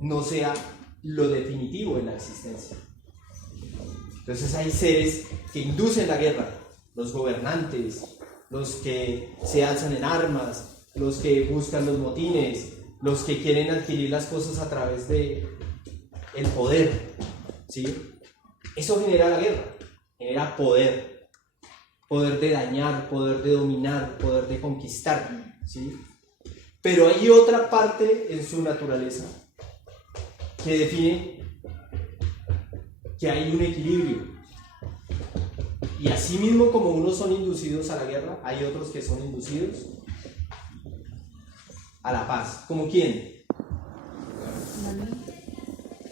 no sea lo definitivo en la existencia. Entonces hay seres que inducen la guerra, los gobernantes, los que se alzan en armas, los que buscan los motines, los que quieren adquirir las cosas a través de el poder, ¿sí? Eso genera la guerra, genera poder de dañar, poder de dominar, poder de conquistar, ¿sí? Pero hay otra parte en su naturaleza que define que hay un equilibrio, y así mismo como unos son inducidos a la guerra, hay otros que son inducidos a la paz. ¿Como quién?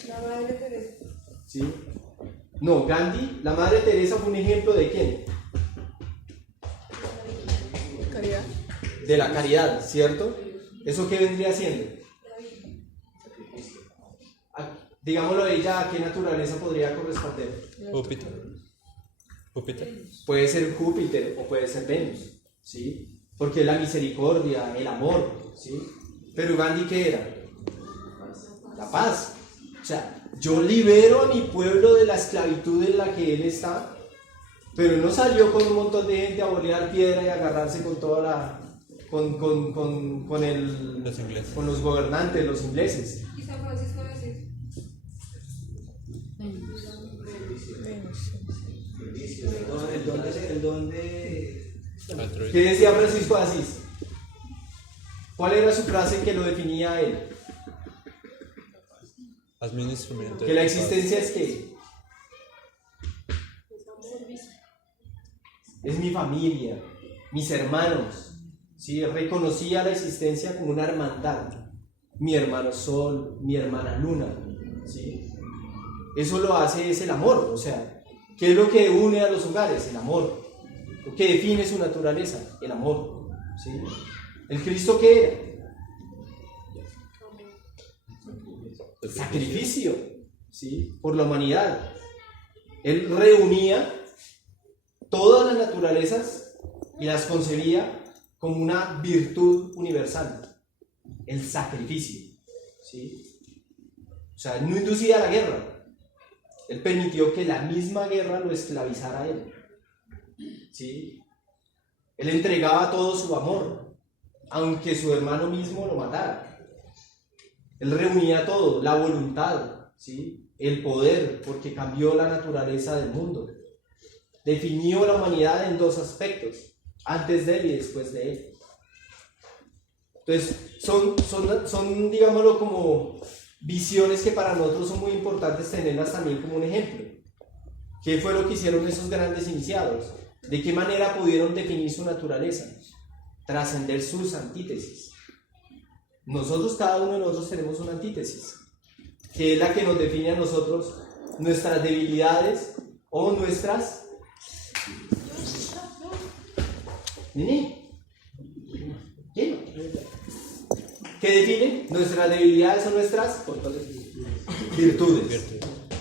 La Madre Teresa. ¿Sí? No, Gandhi, la Madre Teresa fue un ejemplo de quién. de la caridad, ¿cierto? ¿Eso qué vendría siendo? Digámoslo ella, ¿a qué naturaleza podría corresponder? Júpiter. Puede ser Júpiter o puede ser Venus, ¿sí? Porque es la misericordia, el amor, ¿sí? Pero Gandhi, ¿qué era? La paz. O sea, yo libero a mi pueblo de la esclavitud en la que él está, pero no salió con un montón de gente a bolear piedra y agarrarse con toda la... con Los ingleses. con los gobernantes, los ingleses. ¿Y San Francisco de Asís? El don de... ¿Qué decía Francisco de Asís? ¿Cuál era su frase que lo definía a él? Hazme un instrumento. Que la existencia es ¿qué? Es mi familia, mis hermanos. ¿Sí? Reconocía la existencia como una hermandad. Mi hermano Sol, mi hermana Luna. ¿Sí? Eso lo hace es el amor. O sea, ¿qué es lo que une a los hogares? El amor. Lo que define su naturaleza, el amor. ¿Sí? ¿El Cristo qué era? Sacrificio, ¿sí? Por la humanidad. Él reunía todas las naturalezas y las concebía como una virtud universal, el sacrificio, ¿sí? O sea, él no inducía a la guerra, él permitió que la misma guerra lo esclavizara a él, ¿sí? Él entregaba todo su amor, aunque su hermano mismo lo matara. Él reunía todo, la voluntad, ¿sí? El poder, porque cambió la naturaleza del mundo. Definió la humanidad en dos aspectos, antes de él y después de él. Entonces, son digámoslo, como visiones que para nosotros son muy importantes tenerlas también como un ejemplo. ¿Qué fue lo que hicieron esos grandes iniciados? ¿De qué manera pudieron definir su naturaleza? Trascender sus antítesis. Nosotros, cada uno de nosotros tenemos una antítesis, que es la que nos define a nosotros, nuestras debilidades o nuestras... ¿Nini? ¿Quién? ¿Qué define? Nuestras debilidades o nuestras virtudes.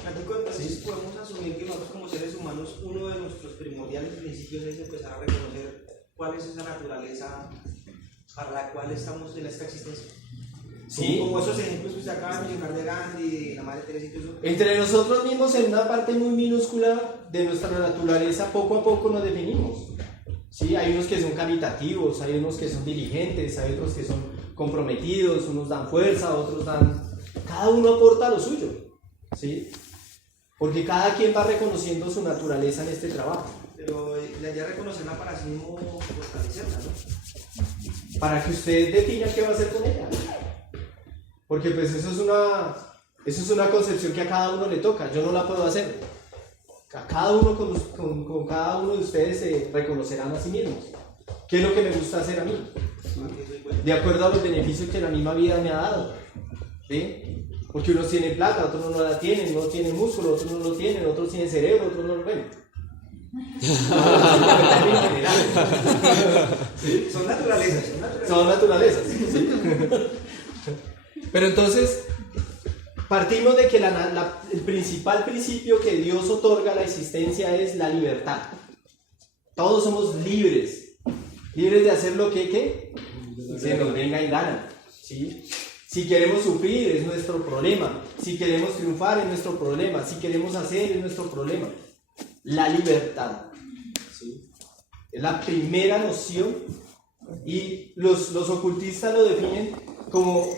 Entonces podemos asumir que nosotros como seres humanos, uno de nuestros primordiales principios es empezar a reconocer cuál es esa naturaleza para la cual estamos en esta existencia. Sí. Como esos ejemplos que usted acaba de mencionar de Gandhi, de la Madre Teresa y todo eso. Entre nosotros mismos, en una parte muy minúscula de nuestra naturaleza, poco a poco nos definimos. ¿Sí? Hay unos que son caritativos, hay unos que son diligentes, hay otros que son comprometidos, unos dan fuerza, otros dan... Cada uno aporta lo suyo, ¿sí? Porque cada quien va reconociendo su naturaleza en este trabajo. Pero la idea es reconocerla para sí mismo fortalecerla, ¿no? Para que usted defina qué va a hacer con ella. Porque pues eso es una concepción que a cada uno le toca, yo no la puedo hacer. A cada uno con cada uno de ustedes se reconocerán a sí mismos. ¿Qué es lo que me gusta hacer a mí? De acuerdo a los beneficios que la misma vida me ha dado. ¿Sí? Porque unos tienen plata, otros no la tienen, unos tienen músculo, otros no lo tienen, otros tienen cerebro, otros no lo ven. ¿Sí? Son naturalezas. Son naturalezas. ¿Sí? Pero entonces, partimos de que el principal principio que Dios otorga a la existencia es la libertad. Todos somos libres de hacer lo que se nos venga en gana, ¿sí? Si queremos sufrir es nuestro problema, si queremos triunfar es nuestro problema, si queremos hacer es nuestro problema. La libertad, ¿sí? Es la primera noción y los ocultistas lo definen como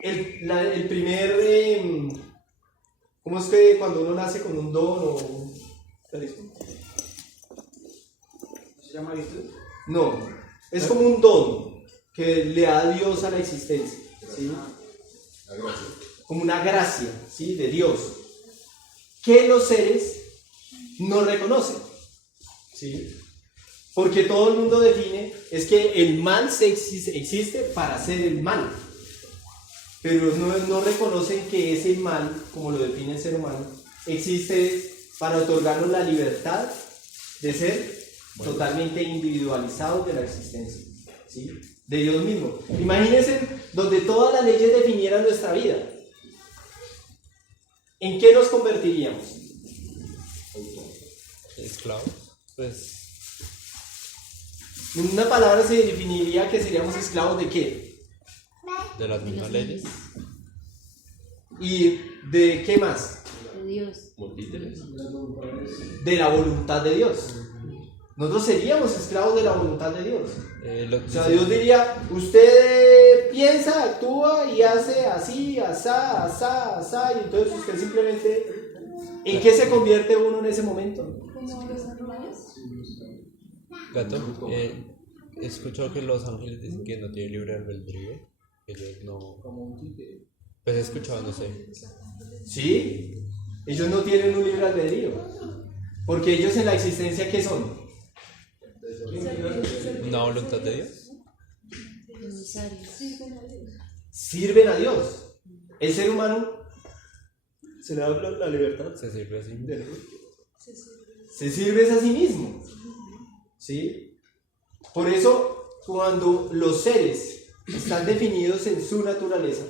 el primer... ¿Cómo es que cuando uno nace con un don o... ¿Se llama virtud? No, es como un don que le da Dios a la existencia, ¿sí? Como una gracia, ¿sí? De Dios, que los seres no reconocen, ¿sí? Porque todo el mundo define, es que el mal existe para hacer el mal, pero no reconocen que ese mal, como lo define el ser humano, existe para otorgarnos la libertad de ser totalmente individualizados de la existencia, ¿sí? de Dios mismo. Imagínense donde todas las leyes definieran nuestra vida. ¿En qué nos convertiríamos? Esclavos, pues En una palabra se definiría que seríamos esclavos de qué? de las mismas leyes. ¿Y de qué más? De Dios. Como títeres. De la voluntad de Dios. Nosotros seríamos esclavos de la voluntad de Dios. O sea, Dios diría, usted piensa, actúa y hace así, asá, asá, asá, y entonces usted simplemente, ¿en qué se convierte uno en ese momento? Gato, he escuchado que los ángeles dicen que no tienen libre albedrío, que ellos no... Pues he escuchado, no sé. Sí, ellos no tienen un libre albedrío, porque ellos en la existencia, ¿qué son? ¿Una voluntad de Dios? Sirven a Dios. El ser humano Se le da la libertad. Se sirve así. se sirve a sí mismo. ¿Sí? Por eso, cuando los seres están definidos en su naturaleza,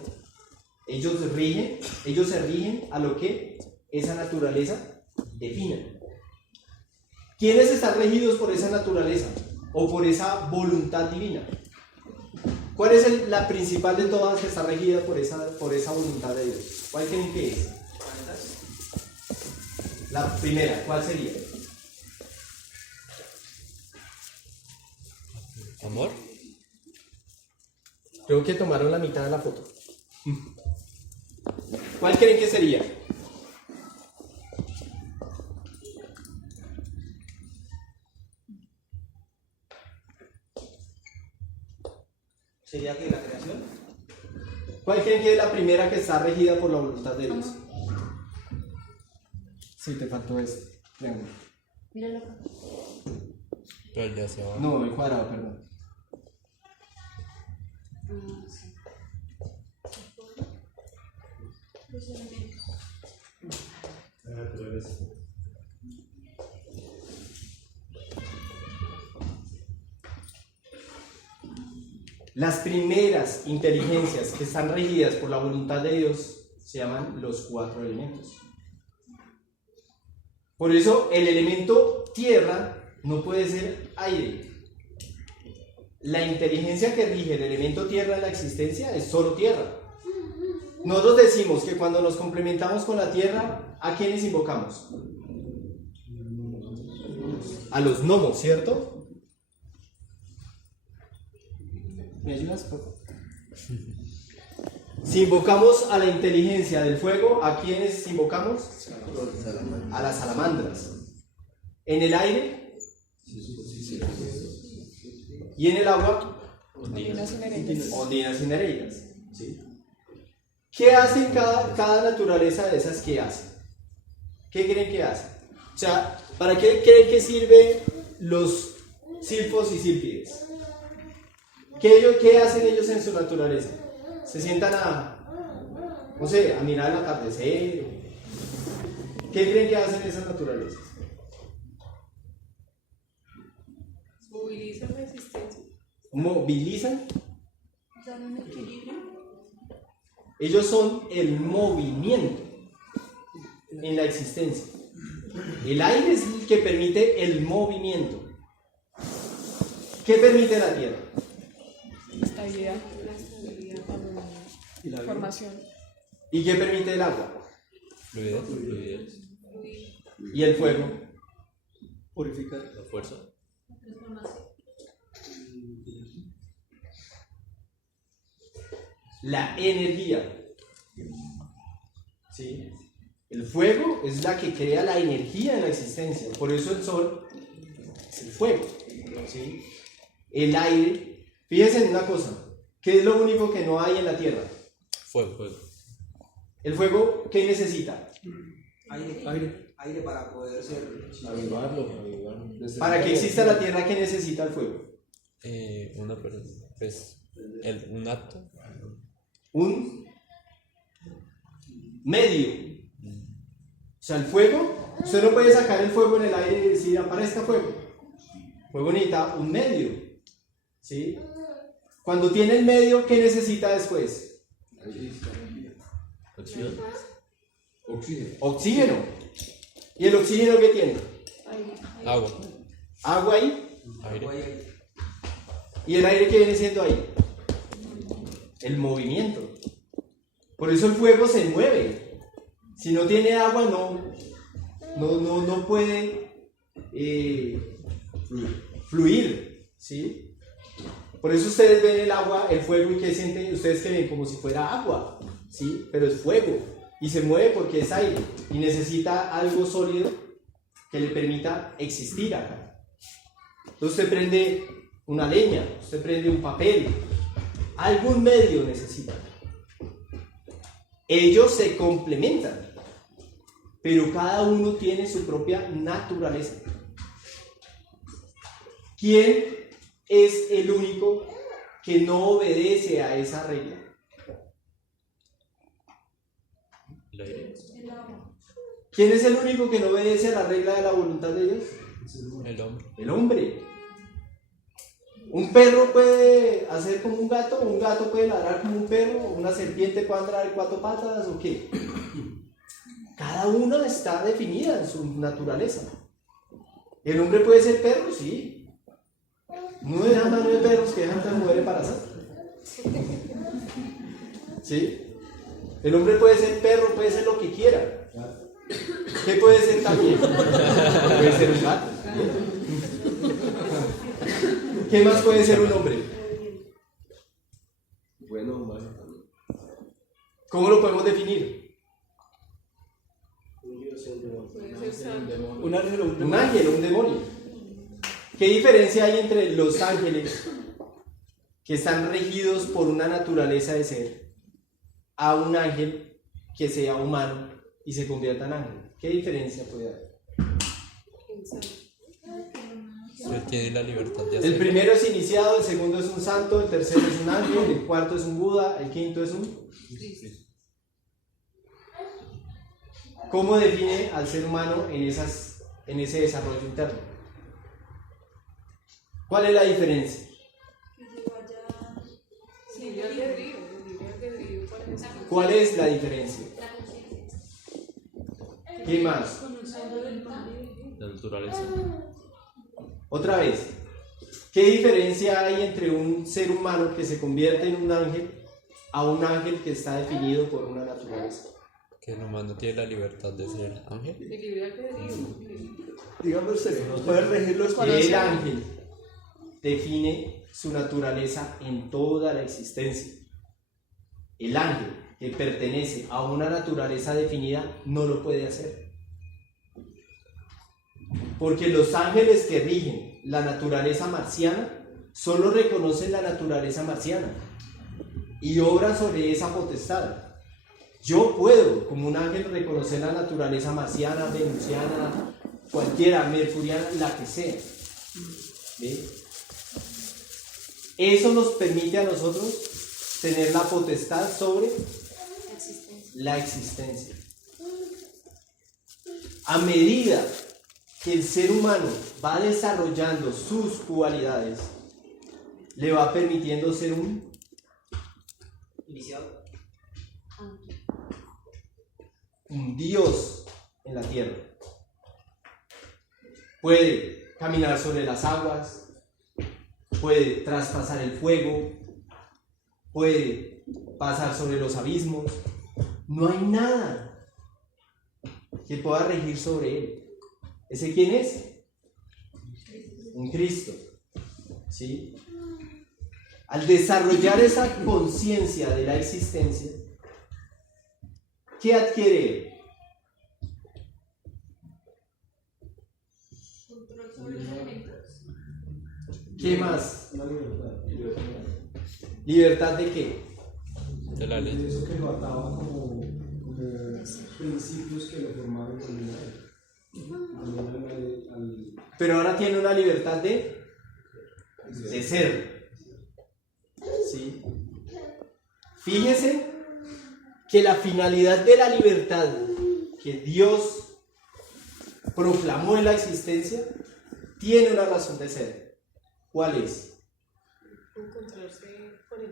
ellos se rigen a lo que esa naturaleza define. ¿Quiénes están regidos por esa naturaleza o por esa voluntad divina? ¿Cuál es la principal de todas que está regida por esa voluntad de Dios? ¿Cuál creen que es? La primera, ¿cuál sería? ¿Amor? Creo que tomaron la mitad de la foto. ¿Cuál creen que sería? ¿Sería que la creación? ¿Cuál creen que es la primera que está regida por la voluntad de Dios? Sí, te faltó este. Triángulo. Míralo acá. Pero el de hacia abajo. No, el cuadrado, perdón. Sí. Las primeras inteligencias que están regidas por la voluntad de Dios se llaman los 4 elementos. Por eso el elemento tierra no puede ser aire. La inteligencia que rige el elemento tierra en la existencia es solo tierra. Nosotros decimos que cuando nos complementamos con la tierra, ¿a quiénes invocamos? A los gnomos, ¿cierto? ¿Me ayudas, por favor? Si invocamos a la inteligencia del fuego, ¿a quiénes invocamos? A las salamandras. ¿En el aire? ¿Y en el agua? Ondinas y nereidas. Ondinas y nereidas. ¿Sí? ¿Qué hacen cada naturaleza de esas que hace? ¿Qué creen que hace? O sea, ¿para qué creen que sirven los silfos y sílfides? ¿Qué hacen ellos en su naturaleza? Se sientan no sé, a mirar el atardecer. ¿Qué creen que hacen esas naturalezas? Movilizan la existencia. ¿Movilizan? Dan un equilibrio. Ellos son el movimiento en la existencia. El aire es el que permite el movimiento. ¿Qué permite la tierra? Estabilidad. Y la Formación. ¿Y qué permite el agua? Fluidez. ¿Y el fuego? purificar. La fuerza. La energía. ¿Sí? El fuego es la que crea la energía en la existencia. Por eso el sol es el fuego. ¿Sí? El aire. Fíjense en una cosa. ¿Qué es lo único que no hay en la tierra? Fuego. ¿El fuego qué necesita? Aire para poder ser. Avivarlo. Para que exista la tierra, ¿qué necesita el fuego? Una persona. Pues, un acto. Un medio. O sea, el fuego, usted no puede sacar el fuego en el aire y decir, aparezca fuego. El fuego necesita un medio. ¿Sí? Cuando tiene el medio, ¿qué necesita después? Oxígeno. ¿Y el oxígeno qué tiene? Agua. Agua ahí. Aire. ¿Y el aire qué viene siendo ahí? El movimiento. Por eso el fuego se mueve. Si no tiene agua, no puede fluir, ¿sí? Por eso ustedes ven el agua, el fuego, y ¿qué sienten ustedes? Que ven como si fuera agua, ¿sí? Pero es fuego y se mueve porque es aire y necesita algo sólido que le permita existir acá. Entonces usted prende una leña, usted prende un papel, algún medio necesita. Ellos se complementan, pero cada uno tiene su propia naturaleza. ¿Quién es el único que no obedece a esa regla? El aire. ¿Quién es el único que no obedece a la regla de la voluntad de Dios? El hombre. El hombre. ¿Un perro puede hacer como un gato? ¿Un gato puede ladrar como un perro? ¿Una serpiente puede andar en cuatro patas o qué? Cada una está definida en su naturaleza. ¿El hombre puede ser perro? Sí. No dejan de haber perros que dejan de mujer embarazadas. ¿Sí? El hombre puede ser perro, puede ser lo que quiera. ¿Qué puede ser también? Puede ser un gato. ¿Qué más puede ser un hombre? Bueno o malo. ¿Cómo lo podemos definir? Un ángel o un Un ángel o un demonio. ¿Qué diferencia hay entre los ángeles que están regidos por una naturaleza de ser a un ángel que sea humano y se convierta en ángel? ¿Qué diferencia puede haber? Él tiene la libertad de El hacer. primero es iniciado, el segundo es un santo, el tercero es un ángel, el cuarto es un Buda, el quinto es un... ¿Cómo define al ser humano en ese desarrollo interno? ¿Cuál es la diferencia? ¿Cuál es la diferencia? ¿Qué más? La naturaleza. Otra vez, ¿qué diferencia hay entre un ser humano que se convierte en un ángel a un ángel que está definido por una naturaleza? Que el humano tiene la libertad de ser ángel. Digamos, puede regirlo El ángel define su naturaleza en toda la existencia. El ángel que pertenece a una naturaleza definida no lo puede hacer. Porque los ángeles que rigen la naturaleza marciana solo reconocen la naturaleza marciana y obran sobre esa potestad. Yo puedo, como un ángel, reconocer la naturaleza marciana, venusiana, cualquiera, mercuriana, la que sea. ¿Ve? Eso nos permite a nosotros tener la potestad sobre la existencia. A medida que el ser humano va desarrollando sus cualidades, le va permitiendo ser un Iniciado. Dios en la tierra. Puede caminar sobre las aguas, puede traspasar el fuego, puede pasar sobre los abismos. No hay nada que pueda regir sobre él. ¿Ese quién es? Un Cristo. ¿Sí? Al desarrollar esa conciencia de la existencia, ¿qué adquiere él? ¿Qué más? ¿Libertad de qué? De la ley. Eso que lo ataba como principios que lo formaron Pero ahora tiene una libertad de ser. ¿Sí? Fíjese que la finalidad de la libertad que Dios proclamó en la existencia tiene una razón de ser. ¿Cuál es? encontrarse con él,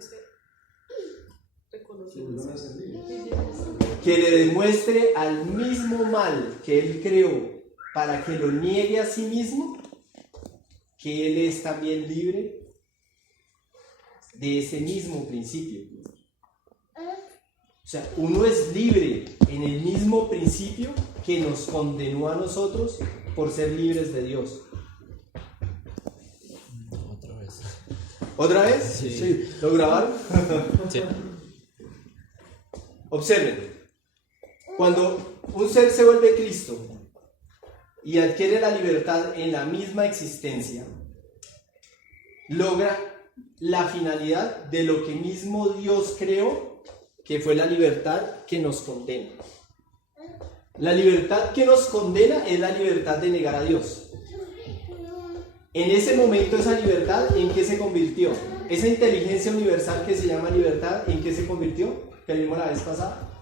reconociendo. Que le demuestre al mismo mal que él creó para que lo niegue a sí mismo, que él es también libre de ese mismo principio. O sea, uno es libre en el mismo principio que nos condenó a nosotros por ser libres de Dios. Otra vez. ¿Otra vez? Sí. ¿Lo grabaron? Sí. Observen, cuando un ser se vuelve Cristo y adquiere la libertad en la misma existencia, logra la finalidad de lo que mismo Dios creó, que fue la libertad que nos condena. La libertad que nos condena es la libertad de negar a Dios. En ese momento esa libertad, ¿en qué se convirtió? Esa inteligencia universal que se llama libertad, ¿en qué se convirtió? Que vimos la vez pasada.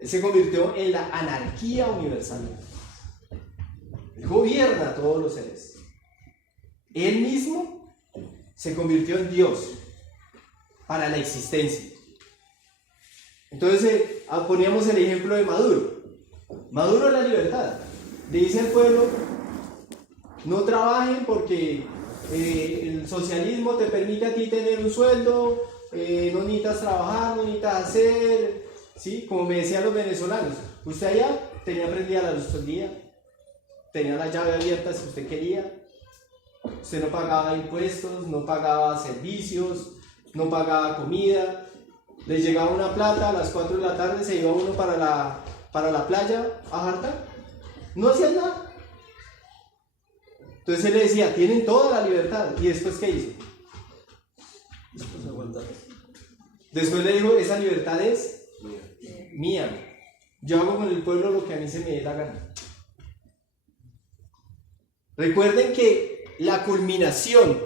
Se convirtió en la anarquía universal. Gobierna a todos los seres. Él mismo se convirtió en Dios para la existencia. Entonces poníamos el ejemplo de Maduro. Maduro es la libertad. Le dice al pueblo: no trabajen porque el socialismo te permite a ti tener un sueldo, no necesitas trabajar, no necesitas hacer, ¿sí? Como me decían los venezolanos, usted allá tenía prendida la luz todo el día, tenía la llave abierta si usted quería, usted no pagaba impuestos, no pagaba servicios, no pagaba comida, le llegaba una plata a las 4 de la tarde, se iba uno para la playa a jartar, no hacían nada. Entonces él le decía: tienen toda la libertad. ¿Y después qué hizo? Después le dijo: esa libertad es mía. Yo hago con el pueblo lo que a mí se me dé la gana. Recuerden que la culminación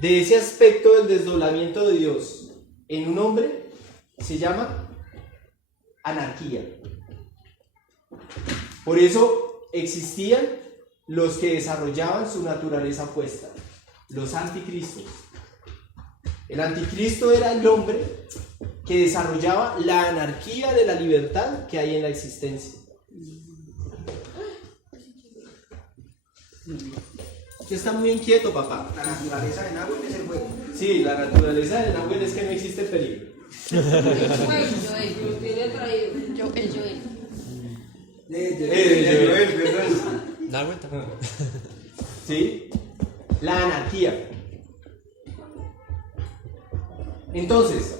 de ese aspecto del desdoblamiento de Dios en un hombre se llama anarquía. Por eso existían los que desarrollaban su naturaleza opuesta, los anticristos. El anticristo era el hombre que desarrollaba la anarquía de la libertad que hay en la existencia. Usted está muy inquieto, papá. La naturaleza de Nahuel es el fuego. Sí, la naturaleza de Nahuel es que no existe peligro. ¿Sí? La anarquía. Entonces,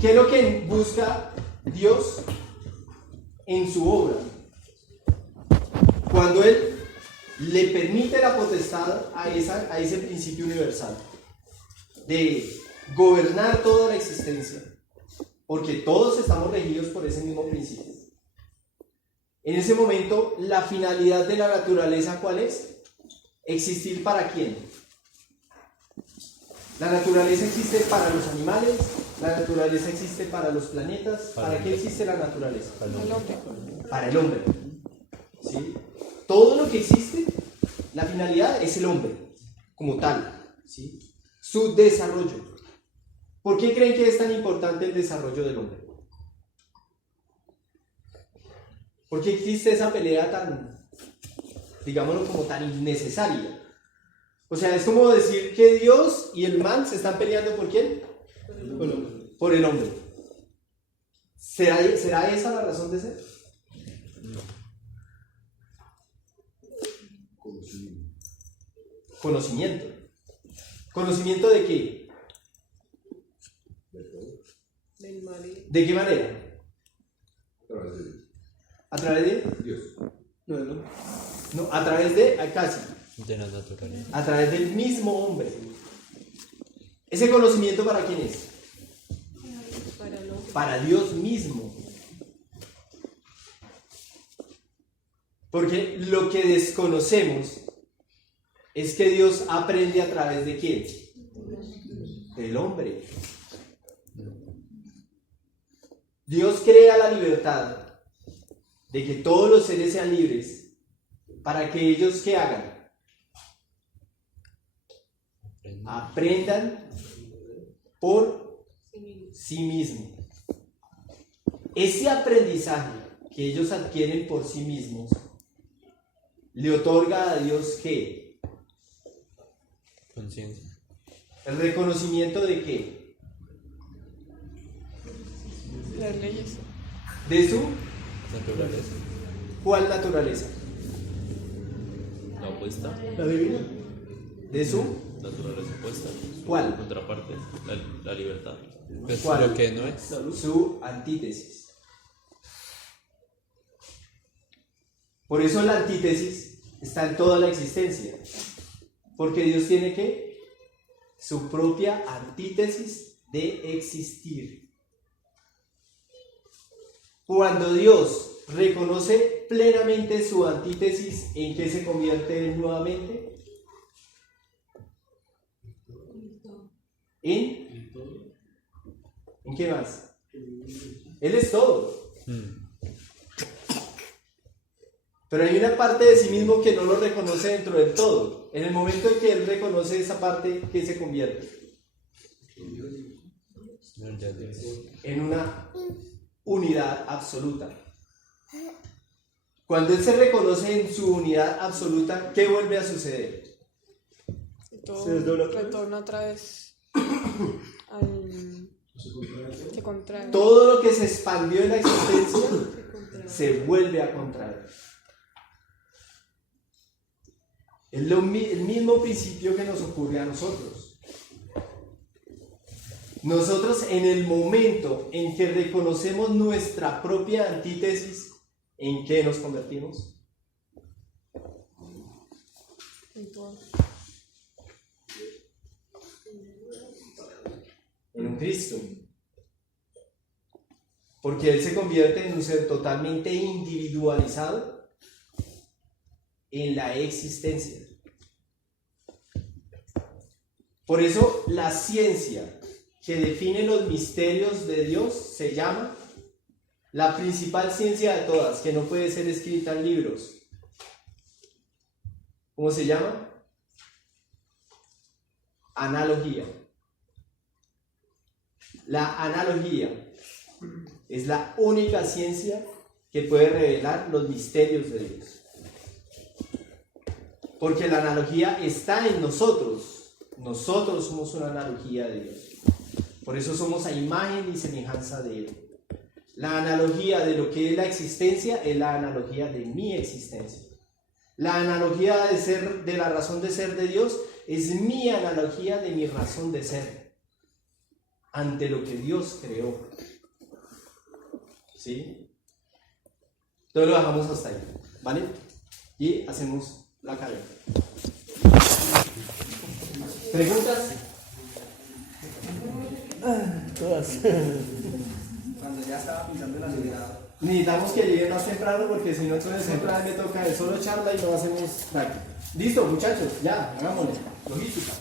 ¿qué es lo que busca Dios en su obra? Cuando Él le permite la potestad a ese principio universal de gobernar toda la existencia, porque todos estamos regidos por ese mismo principio. En ese momento, la finalidad de la naturaleza, ¿cuál es? ¿Existir para quién? La naturaleza existe para los animales, la naturaleza existe para los planetas. ¿Para qué existe la naturaleza? Para el hombre. Para el hombre. ¿Sí? Todo lo que existe, la finalidad es el hombre, como tal. ¿Sí? Su desarrollo. ¿Por qué creen que es tan importante el desarrollo del hombre? ¿Por qué existe esa pelea tan, digámoslo, como tan innecesaria? O sea, es como decir que Dios y el man se están peleando ¿por quién? Por el hombre. ¿Será esa la razón de ser? No. Conocimiento. ¿Conocimiento de qué? Del mal. ¿De qué manera? A través de Dios. ¿A través de? Dios. No, a través de, casi. De la naturaleza. A través del mismo hombre. ¿Ese conocimiento para quién es? Para el hombre. Para Dios mismo. Porque lo que desconocemos es que Dios aprende a través de quién? Del hombre. Dios crea la libertad de que todos los seres sean libres, para que ellos ¿qué hagan? Aprendan por sí mismos. Ese aprendizaje que ellos adquieren por sí mismos le otorga a Dios ¿qué? Conciencia. El reconocimiento de ¿qué? Las leyes. De su Naturaleza. ¿cuál naturaleza? La opuesta, La divina. De su naturaleza opuesta. ¿cuál? Contraparte, la libertad. Pues ¿Cuál? lo que no es. Su antítesis. Por eso la antítesis está en toda la existencia. Porque Dios tiene que su propia antítesis de existir. Cuando Dios reconoce plenamente su antítesis, ¿en qué se convierte él nuevamente? ¿En qué más? Él es todo. Pero hay una parte de sí mismo que no lo reconoce dentro del todo. En el momento en que él reconoce esa parte, ¿qué se convierte? En una unidad absoluta. Cuando él se reconoce en su unidad absoluta, ¿qué vuelve a suceder? Todo Se desdobla otra vez. retorna otra vez al... Se contrae. Todo lo que se expandió en la existencia se vuelve a contraer. Es el mismo principio que nos ocurre a nosotros. Nosotros en el momento en que reconocemos nuestra propia antítesis, ¿en qué nos convertimos? En todo. En un Cristo. Porque Él se convierte en un ser totalmente individualizado en la existencia. Por eso la ciencia que define los misterios de Dios se llama la principal ciencia de todas, que no puede ser escrita en libros. ¿Cómo se llama? Analogía. La analogía es la única ciencia que puede revelar los misterios de Dios. Porque la analogía está en nosotros. Nosotros somos una analogía de Dios. Por eso somos a imagen y semejanza de Él. La analogía de lo que es la existencia es la analogía de mi existencia. La analogía de ser, de la razón de ser de Dios, es mi analogía de mi razón de ser ante lo que Dios creó. ¿Sí? Entonces lo dejamos hasta ahí, ¿vale? Y hacemos la cadena. ¿Preguntas? Todas. Cuando ya estaba pisando el acelerador. Necesitamos que lleguen más temprano porque si no entonces siempre me toca de solo charla y no hacemos práctica. Listo muchachos, ya, hagámoslo. Logística.